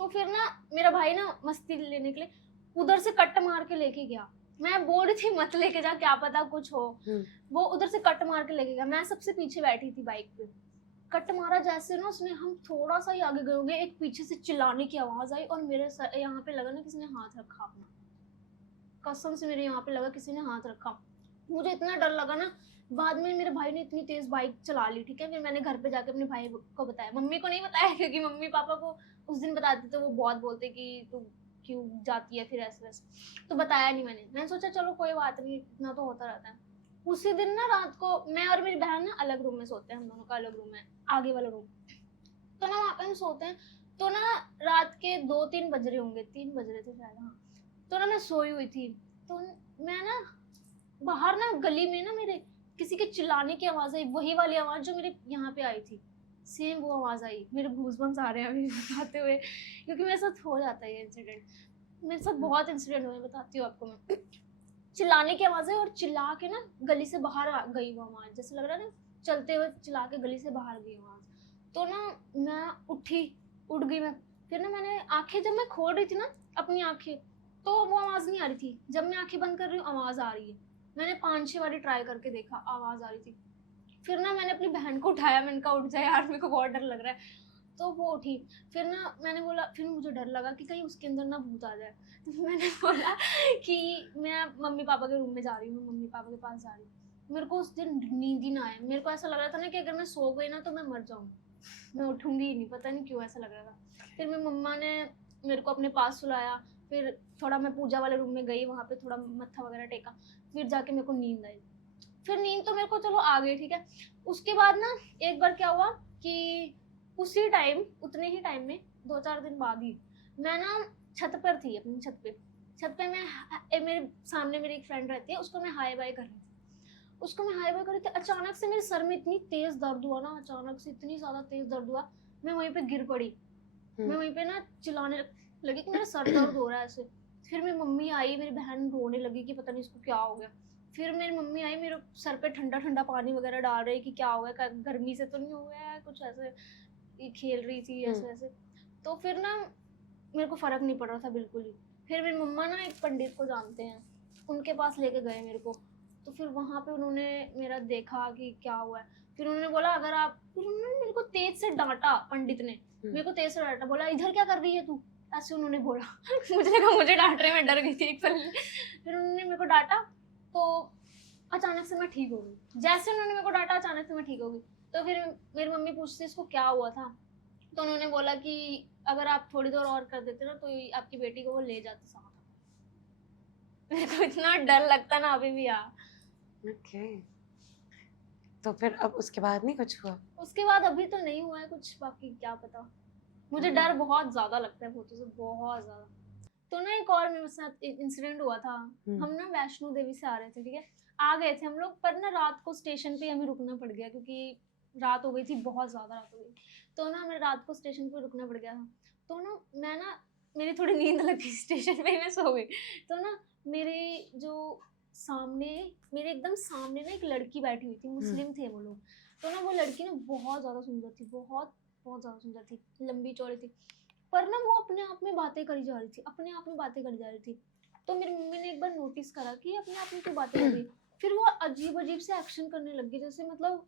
तो फिर ना मेरा भाई ना मस्ती लेने के लिए उधर से कट मार के लेके गया। मैं बोल रही थी मत लेके जा, क्या पता कुछ हो। वो उधर से कट मार के लेके गया, मैं सबसे पीछे बैठी थी बाइक पे। कट मारा जैसे ना उसने, हम थोड़ा सा ही आगे गए होंगे, एक पीछे से चिल्लाने की आवाज आई और मेरे यहाँ पे लगा ना किसी ने हाथ रखा अपना, कसम से मेरे यहाँ पे लगा किसी ने हाथ रखा। मुझे इतना डर लगा ना, बाद में मेरे भाई ने इतनी तेज बाइक चला ली, ठीक है। फिर मैंने घर पे जाके अपने भाई को बताया, मम्मी को नहीं बताया क्योंकि मम्मी पापा को उस दिन बताते तो वो बहुत बोलते कि तू क्यों जाती है फिर ऐसे वैसे, तो बताया नहीं मैंने सोचा चलो कोई बात नहीं, इतना तो होता रहता है। उसी दिन ना रात को मैं और मेरी बहन ना अलग रूम में सोते हैं, हम दोनों का अलग रूम है, आगे वाला रूम। तो ना वहाँ पे हम सोते हैं, तो ना रात के 2-3 बज रहे होंगे, 3 बज रहे थे शायद, हाँ। तो ना मैं सोई हुई थी, तो मैं ना बाहर ना गली में ना मेरे किसी के चिल्लाने की आवाज आई, वही वाली आवाज जो मेरे यहाँ पे आई थी, सेम वो आवाज आई। मेरे गूज़बम्स आ रहे हैं अभी बताते हुए, क्योंकि मेरे साथ हो जाता है ये इंसिडेंट, मेरे साथ बहुत इंसिडेंट हुए, बताती हूँ आपको मैं। चिल्लाने की आवाज है और चिल्ला के ना गली से बाहर आ गई वो आवाज, जैसे लग रहा है ना चलते हुए चिल्ला के गली से बाहर गई आवाज। तो ना मैं उठ गई मैं। फिर ना मैंने आंखें जब मैं खोल रही थी ना अपनी आंखें, तो वो आवाज नहीं आ रही थी। जब मैं आंखें बंद कर रही हूँ आवाज आ रही है। मैंने 5-6 बारी ट्राई करके देखा, आवाज आ रही थी। फिर ना मैंने अपनी बहन को उठाया, मैंने कहा उठ जाए यार, मेरे को बहुत डर लग रहा है। तो वो उठी। फिर ना मैंने बोला, फिर मुझे डर लगा कि कहीं उसके अंदर ना भूत आ जाए। तो फिर मैंने बोला कि मैं मम्मी पापा के रूम में जा रही हूँ, मम्मी पापा के पास जा रही हूँ। मेरे को उस दिन नींद ही ना आए, मेरे को ऐसा लग रहा था ना कि अगर मैं सो गई ना तो मैं मर जाऊँ, मैं उठूंगी ही नहीं, पता नहीं क्यों ऐसा लग रहा था। फिर मेरी मम्मा ने मेरे को अपने पास सुलाया, फिर थोड़ा मैं पूजा वाले रूम में गई, वहाँ पे थोड़ा मत्था वगैरह टेका, फिर जाके मेरे को नींद आई। फिर नींद तो मेरे को चलो आ गई, ठीक है। उसके बाद ना एक बार क्या हुआ कि उसी टाइम, उतने ही टाइम में 2-4 दिन बाद ही मैं ना छत पर थी, अपनी छत पे मैं मेरे सामने मेरी एक फ्रेंड रहती है, उसको मैं हाय बाय कर रही थी। अचानक से मेरे सर में इतनी तेज दर्द हुआ ना, अचानक से इतनी ज्यादा तेज दर्द हुआ, मैं वहीं पे गिर पड़ी। मैं वहीं पे ना चिल्लाने लगी कि मेरा सर दर्द हो रहा है ऐसे। फिर मेरी मम्मी आई, मेरी बहन रोने लगी कि पता नहीं इसको क्या हो गया। फिर मेरी मम्मी आई, मेरे सर पे ठंडा ठंडा पानी वगैरह डाल रही कि क्या हुआ है, गर्मी से तो नहीं हुआ है कुछ, ऐसे ये खेल रही थी ऐसे ऐसे। तो फिर ना मेरे को फर्क नहीं पड़ रहा था बिल्कुल ही। फिर मेरी मम्मा ना एक पंडित को जानते हैं, उनके पास लेके गए मेरे को। तो फिर वहाँ पे उन्होंने मेरा देखा कि क्या हुआ है। फिर उन्होंने बोला अगर आप, फिर उन्होंने मेरे को तेज से डांटा, पंडित ने मेरे को तेज से डांटा, बोला इधर क्या कर रही है तू, ऐसे उन्होंने बोला। मुझे लगा मुझे डांट रहे, मैं डर गई थी एक पल। फिर उन्होंने मेरे को डांटा, तो अचानक से मैं ठीक हो गई। जैसे उन्होंने मेरे को डांटा अचानक से मैं ठीक हो गई। तो फिर मेरी मम्मी पूछती इसको क्या हुआ था, तो उन्होंने बोला कि अगर आप थोड़ी देर और कर देते ना तो आपकी बेटी को वो ले जाते साथ। मेरे को इतना डर लगता ना अभी भी यार। ओके, तो फिर अब उसके बाद नहीं कुछ हुआ? उसके बाद अभी तो नहीं हुआ है कुछ, बाकी क्या पता। मुझे डर बहुत ज्यादा लगता है भूतों से, बहुत ज्यादा। तो ना एक और मेरे साथ इंसिडेंट हुआ था। हम ना वैष्णो देवी से आ रहे थे, ठीक है, आ गए थे हम लोग, पर ना रात को स्टेशन पे हमें रुकना पड़ गया क्योंकि रात हो गई थी, बहुत ज्यादा रात हो गई। तो ना हमें रात को स्टेशन पे रुकना पड़ गया था। तो ना मैं ना, मेरी थोड़ी नींद लगी, स्टेशन पे ही मैं सो गई। तो ना मेरे जो सामने, मेरे एकदम सामने ना एक लड़की बैठी हुई थी, मुस्लिम थे वो लोग। तो ना वो लड़की ना बहुत ज्यादा सुंदर थी, बहुत बहुत ज्यादा सुंदर थी, लंबी चौड़ी थी। पर ना वो अपने आप में बातें करी जा रही थी, अपने आप में बातें करी जा रही थी। तो मेरी मम्मी ने एक बार नोटिस करा कि अपने आप में क्यों बातें कर रही। फिर वो अजीब अजीब से एक्शन करने लग गई, जैसे मतलब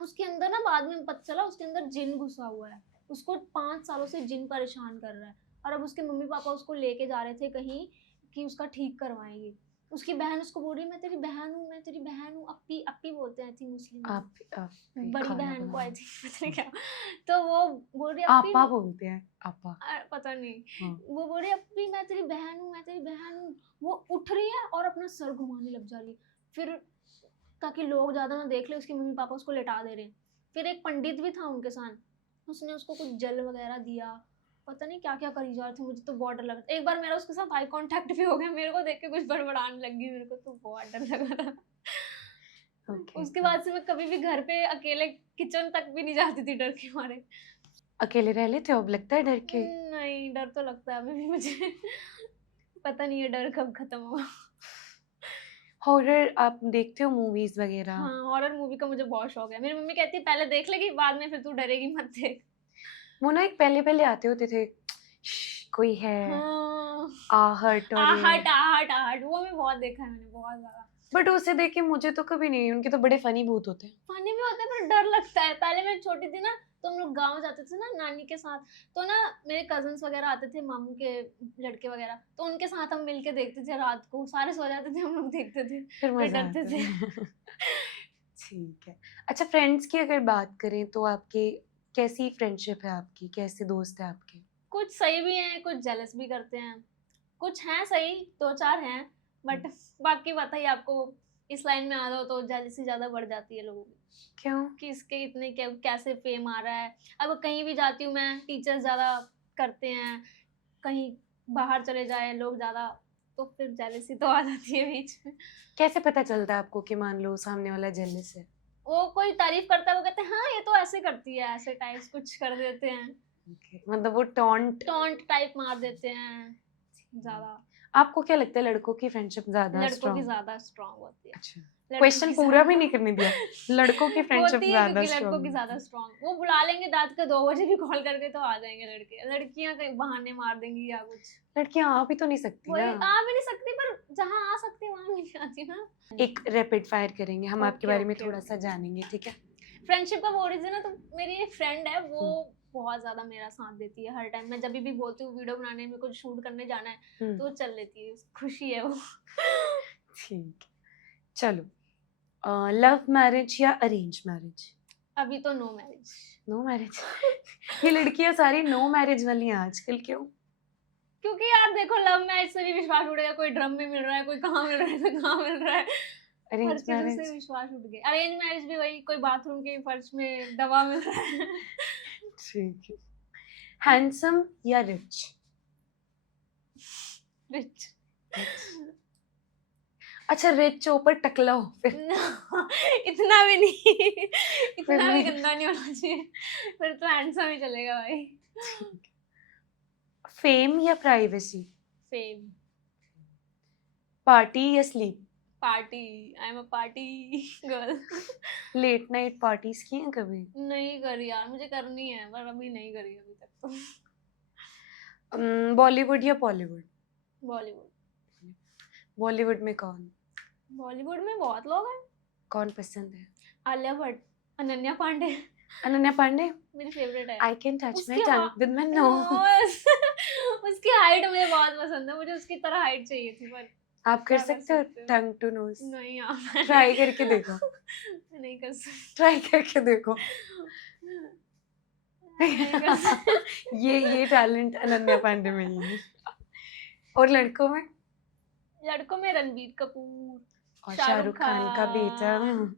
उसके अंदर ना बाद में पता चला उसके अंदर जिन घुसा हुआ है, उसको 5 सालों से जिन परेशान कर रहा है। और अब उसके मम्मी पापा उसको लेके जा रहे थे कहीं कि उसका ठीक करवाएंगे। उसकी बहन उसको बोल रही मैं तेरी बहन हूँ, मैं तेरी बहन हूँ, अपी अपी बोलते हैं थी मुस्लिम में। आप बड़ी खाना बहन को आई बनाना। थी पता नहीं क्या। तो वो बोल रही अपी, आपा बोलते हैं, आपा। पता नहीं। हाँ। वो बोल रही अपी मैं तेरी बहन हूँ, मैं तेरी बहन हूँ। वो उठ रही है और अपना सर घुमाने लग जा रही है। फिर ताकि लोग ज्यादा ना देख ले, उसके मम्मी पापा उसको लेटा दे रहे हैं। फिर एक पंडित भी था उनके साथ, उसने उसको कुछ जल वगैरह दिया, पता नहीं क्या क्या करी जा रही थी। मुझे तो बहुत डर लगा। एक बार मेरा उसके साथ आई कांटेक्ट भी हो गया, मेरे को देख के कुछ बड़बड़ाने लगी, मेरे को तो बहुत डर लगा था। ओके, उसके बाद से मैं कभी भी घर पे अकेले किचन तक भी नहीं जाती थी डर के मारे। अकेले रह लेते हो अब, लगता है डर के? नहीं, डर तो लगता है अभी भी मुझे। पता नहीं ये डर कब खत्म होगा। हॉरर आप देखते हो मूवीज वगैरह? हाँ, हॉरर मूवी का मुझे बहुत शौक है। मेरी मम्मी कहती है पहले देख लेगी, बाद में फिर तू डरेगी मत देख। वो ना एक पहले पहले आते होते थे, कोई है, हाँ, आहट और ये। आहट आहट आहट, वो मैं बहुत देखा है मैंने, बहुत ज्यादा। बट उसे देख के मुझे तो कभी नहीं, उनके तो बड़े फनी भूत होते हैं। फनी भी होता है पर डर लगता है। पहले मैं छोटी थी ना, तो हम लोग गांव जाते थे ना नानी के साथ। तो ना मेरे कजन्स वगैरह आते थे, मामू के लड़के वगैरह, तो उनके साथ हम मिलके देखते थे। रात को सारे सो जाते थे, हम लोग देखते थे, फिर फिर मजा डरते आता थे। है। ठीक है। अच्छा, फ्रेंड्स की अगर बात करें तो आपकी कैसी फ्रेंडशिप है, आपकी कैसे दोस्त है आपके? कुछ सही भी हैं, कुछ जेलस भी करते हैं, कुछ हैं सही, दो चार हैं, बट बाकी पता ही आपको, इस लाइन में आ जाओ तो जेलसी ज्यादा बढ़ जाती है लोगों की क्यों? कि इसके इतने कैसे फेम आ रहा है। अब कहीं भी जाती हूँ मैं, टीचर्स ज्यादा करते हैं, कहीं बाहर चले जाए लोग ज्यादा, तो फिर जेलसी तो आ जाती है बीच में। कैसे पता चलता है आपको कि मान लो सामने वाला जेलस है? वो कोई तारीफ करता है, वो कहते हैं हाँ ये तो ऐसे करती है, ऐसे टाइप्स कुछ कर देते हैं, Okay. मतलब वो टॉन्ट। टॉन्ट टाइप मार देते हैं ज्यादा। आपको क्या लगता है, लड़कों की फ्रेंडशिप ज्यादा लड़कों की स्ट्रांग? ज्यादा स्ट्रांग होती है। अच्छा, लड़कों क्वेश्चन की पूरा भी ज्यादा नहीं करने दिया। लड़कों की फ्रेंडशिप होती है ज्यादा क्योंकि लड़कों स्ट्रांग की ज्यादा होती स्ट्रांग, वो बुला लेंगे रात के 2 बजे भी कॉल करके तो आ जाएंगे लड़के। लड़कियां कहीं बहाने मार देंगी या कुछ। है। लड़कियां आ भी तो नहीं सकती वही ना। आ भी नहीं सकती, पर जहाँ आ सकती वहां भी नहीं आती ना। एक रैपिड फायर करेंगे हम, आपके ओके बारे में ओके थोड़ा ओके। सा जानेंगे, ठीक है? फ्रेंडशिप का ओरिजिन है, तो मेरी एक फ्रेंड है, वो बहुत ज्यादा मेरा साथ देती है हर टाइम। मैं जब भी बोलती हूँ वीडियो बनाने में, कुछ शूट करने जाना है, तो वो चल लेती है, खुशी है वो। ठीक है, चलो, लव मैरिज या अरेंज मैरिज? अभी तो नो मैरिज। No marriage? ये लड़कियां सारी नो मैरिज वाली हैं आजकल, क्यों? क्योंकि यार देखो, लव मैरिज से भी विश्वास उड़ेगा, कोई ड्रम में मिल रहा है, कोई कहाँ मिल रहा है, कोई कहाँ मिल रहा है, हर अरेंज चीजों से मैरिज? विश्वास उठ गया। अरेंज मैरिज भी वही, कोई बाथरूम के फर्श में दवा मिल रहा है। ठीक है। हैंडसम या रिच? रिच। अच्छा, रिच हो पर टकला हो फिर? इतना भी नहीं, फिर इतना भी नहीं। गंदा नहीं होना चाहिए, फिर तो हैंडसम ही चलेगा भाई। फेम या प्राइवेसी? फेम। पार्टी या sleep? Party, I am a party girl. Late night parties की हैं कभी? नहीं करी यार, मुझे करनी है पर अभी नहीं करी अभी तक तो। बॉलीवुड या बॉलीवुड? बॉलीवुड। बॉलीवुड में कौन बॉलीवुड में बहुत लोग हैं। कौन पसंद है? आलिया भट्ट, अनन्या पांडे अनन्या पांडे? मेरी फेवरेट है। आई कैन टच माय उसकी टंग विद माय नोज। उसकी हाइट मुझे बहुत पसंद है, मुझे उसकी तरह हाइट चाहिए थी पर आप कर क्या कर सकते हो सकते हो? Tongue to nose? नहीं यार, ट्राई करके देखो। मैं नहीं कर सकती। ट्राई करके देखो। नहीं कर सकती। ये टैलेंट अनन्या पांडे में ही है। और लड़कों में? लड़कों में रणबीर कपूर, और शाहरुख खान का बेटा।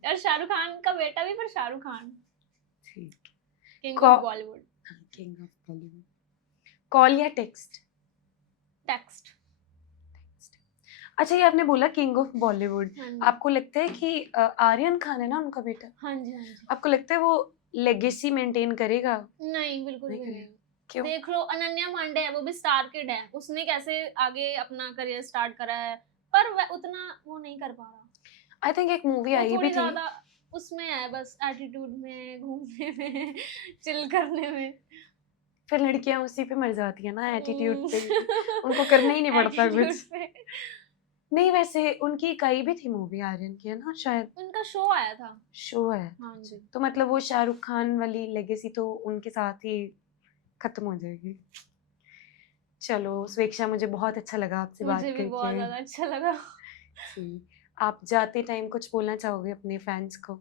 यार शाहरुख खान का बेटा भी, पर शाहरुख खान ठीक। किंग को- of Bollywood. King of Bollywood. Call या टेक्स्ट? टेक्स्ट। अच्छा, ये आपने बोला किंग ऑफ बॉलीवुड, हाँ जी, आपको लगता है कि आर्यन खान है ना उनका बेटा, हाँ जी, हाँ जी। आपको लगता है वो लेगेसी मेंटेन करेगा? नहीं, बिल्कुल भी नहीं नहीं। क्यों? देख लो, अनन्या पांडे है, वो भी स्टार किड है, उसने कैसे आगे अपना करियर स्टार्ट करा है, पर वह उतना वो नहीं कर पा रहा। आई थिंक एक मूवी वो आई भी थोड़ी थी। ज्यादा उसमें है, बस एटीट्यूड में, घूमने में, चिल करने में। फिर लड़कियां उसी पे मर जाती है ना, एटीट्यूड पे। उनको उनको करना ही नहीं पड़ता कुछ। पे। नहीं, वैसे उनकी कई भी थी मूवी आर्यन की, है ना शायद? उनका शो आया था। शो है। हाँ जी। तो मतलब वो शाहरुख खान वाली लेगेसी तो उनके साथ ही खत्म हो जाएगी। चलो स्वेक्षा, मुझे बहुत अच्छा लगा आपसे बात मुझे भी बहुत करके। ज्यादा अच्छा लगा। जी, आप जाते टाइम कुछ बोलना चाहोगे अपने फैंस को?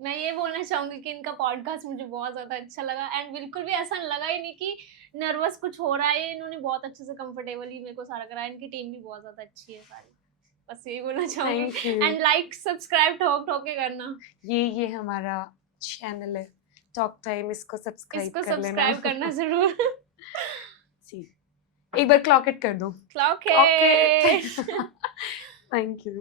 मैं ये बोलना चाहूंगी कि इनका पॉडकास्ट मुझे बहुत ज्यादा अच्छा लगा, एंड बिल्कुल भी ऐसा लगा ही नहीं कि नर्वस कुछ हो रहा है। इन्होंने बहुत अच्छे से कंफर्टेबली मेरे को सारा कराया, इनकी टीम भी बहुत ज्यादा अच्छी है सारी। बस यही बोलना चाहूंगी। Thank you. And like subscribe ठोक ठोक के करना। ये हमारा चैनल है टॉक टाइम, इसको सब्सक्राइब इसको कर लेना। सब्सक्राइब करना जरूर। जी, एक बार क्लॉक इट कर दो। Clock thank you.